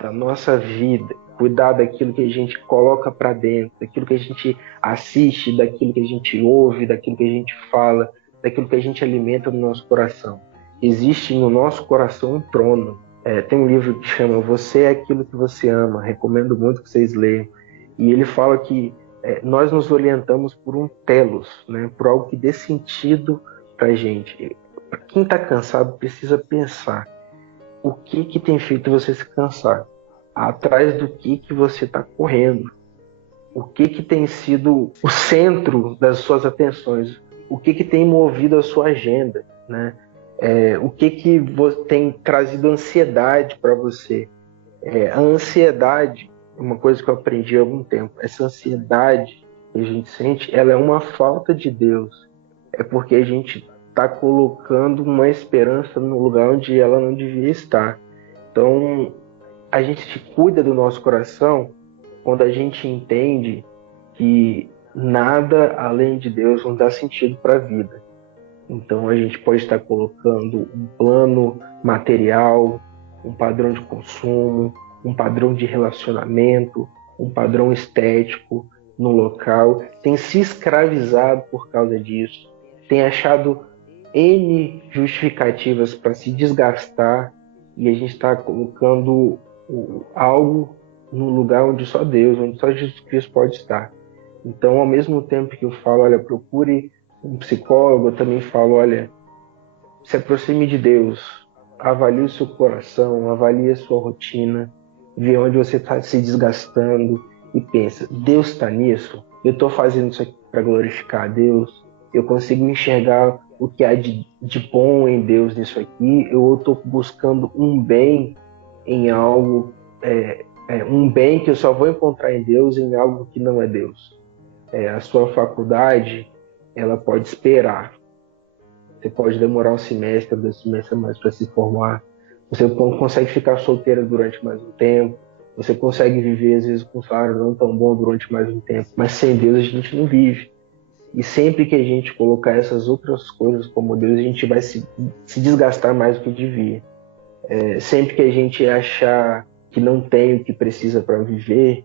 da nossa vida, cuidar daquilo que a gente coloca para dentro, daquilo que a gente assiste, daquilo que a gente ouve, daquilo que a gente fala, daquilo que a gente alimenta no nosso coração. Existe no nosso coração um trono. Tem um livro que chama Você é Aquilo que Você Ama, recomendo muito que vocês leiam. E ele fala que nós nos orientamos por um telos, né? Por algo que dê sentido para a gente. Para quem está cansado, precisa pensar o que tem feito você se cansar. Atrás do que você está correndo. O que tem sido o centro das suas atenções. O que tem movido a sua agenda, né? O que tem trazido ansiedade para você. A ansiedade, uma coisa que eu aprendi há algum tempo, essa ansiedade que a gente sente, ela é uma falta de Deus. É porque a gente está colocando uma esperança no lugar onde ela não devia estar. Então, a gente cuida do nosso coração quando a gente entende que nada além de Deus não dá sentido para a vida. Então, a gente pode estar colocando um plano material, um padrão de consumo, um padrão de relacionamento, um padrão estético no local, tem se escravizado por causa disso, tem achado N justificativas para se desgastar, e a gente está colocando algo no lugar onde só Deus, onde só Jesus Cristo pode estar. Então, ao mesmo tempo que eu falo, olha, procure um psicólogo, eu também falo, olha, se aproxime de Deus, avalie o seu coração, avalie a sua rotina, vê onde você está se desgastando e pensa, Deus está nisso? Eu estou fazendo isso aqui para glorificar a Deus? Eu consigo enxergar o que há de bom em Deus nisso aqui? Eu estou buscando um bem em algo, um bem que eu só vou encontrar em Deus em algo que não é Deus? A sua faculdade, ela pode esperar. Você pode demorar um semestre, 2 semestres mais para se formar. Você consegue ficar solteira durante mais um tempo. Você consegue viver, às vezes, com um salário não tão bom durante mais um tempo. Mas sem Deus a gente não vive. E sempre que a gente colocar essas outras coisas como Deus, a gente vai se desgastar mais do que devia. Sempre que a gente achar que não tem o que precisa para viver,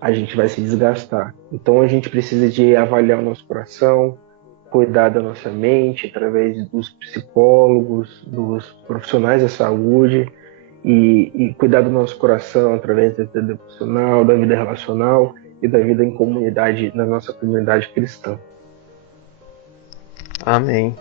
a gente vai se desgastar. Então a gente precisa de avaliar o nosso coração, cuidar da nossa mente através dos psicólogos, dos profissionais da saúde, e cuidar do nosso coração através da vida devocional, da vida relacional e da vida em comunidade, na nossa comunidade cristã. Amém.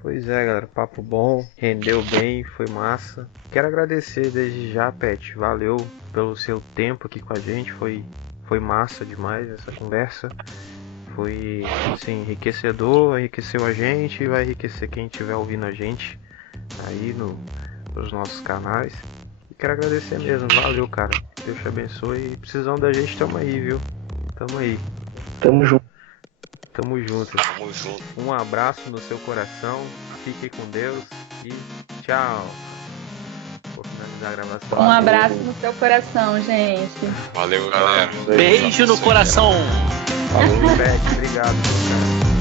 Pois é, galera, papo bom, rendeu bem, foi massa. Quero agradecer desde já, Pet, valeu pelo seu tempo aqui com a gente, foi massa demais essa conversa. Foi, assim, enriquecedor, enriqueceu a gente e vai enriquecer quem estiver ouvindo a gente aí nos nossos canais. E quero agradecer mesmo, valeu, cara. Deus te abençoe e precisando da gente, tamo aí, viu? Tamo aí. Tamo junto. Tamo junto. Tamo junto. Um abraço no seu coração, fique com Deus e tchau. Vou finalizar a gravação. Um abraço no seu coração, gente. Valeu, galera. Beijo no coração. Falou, Pet, obrigado, cara.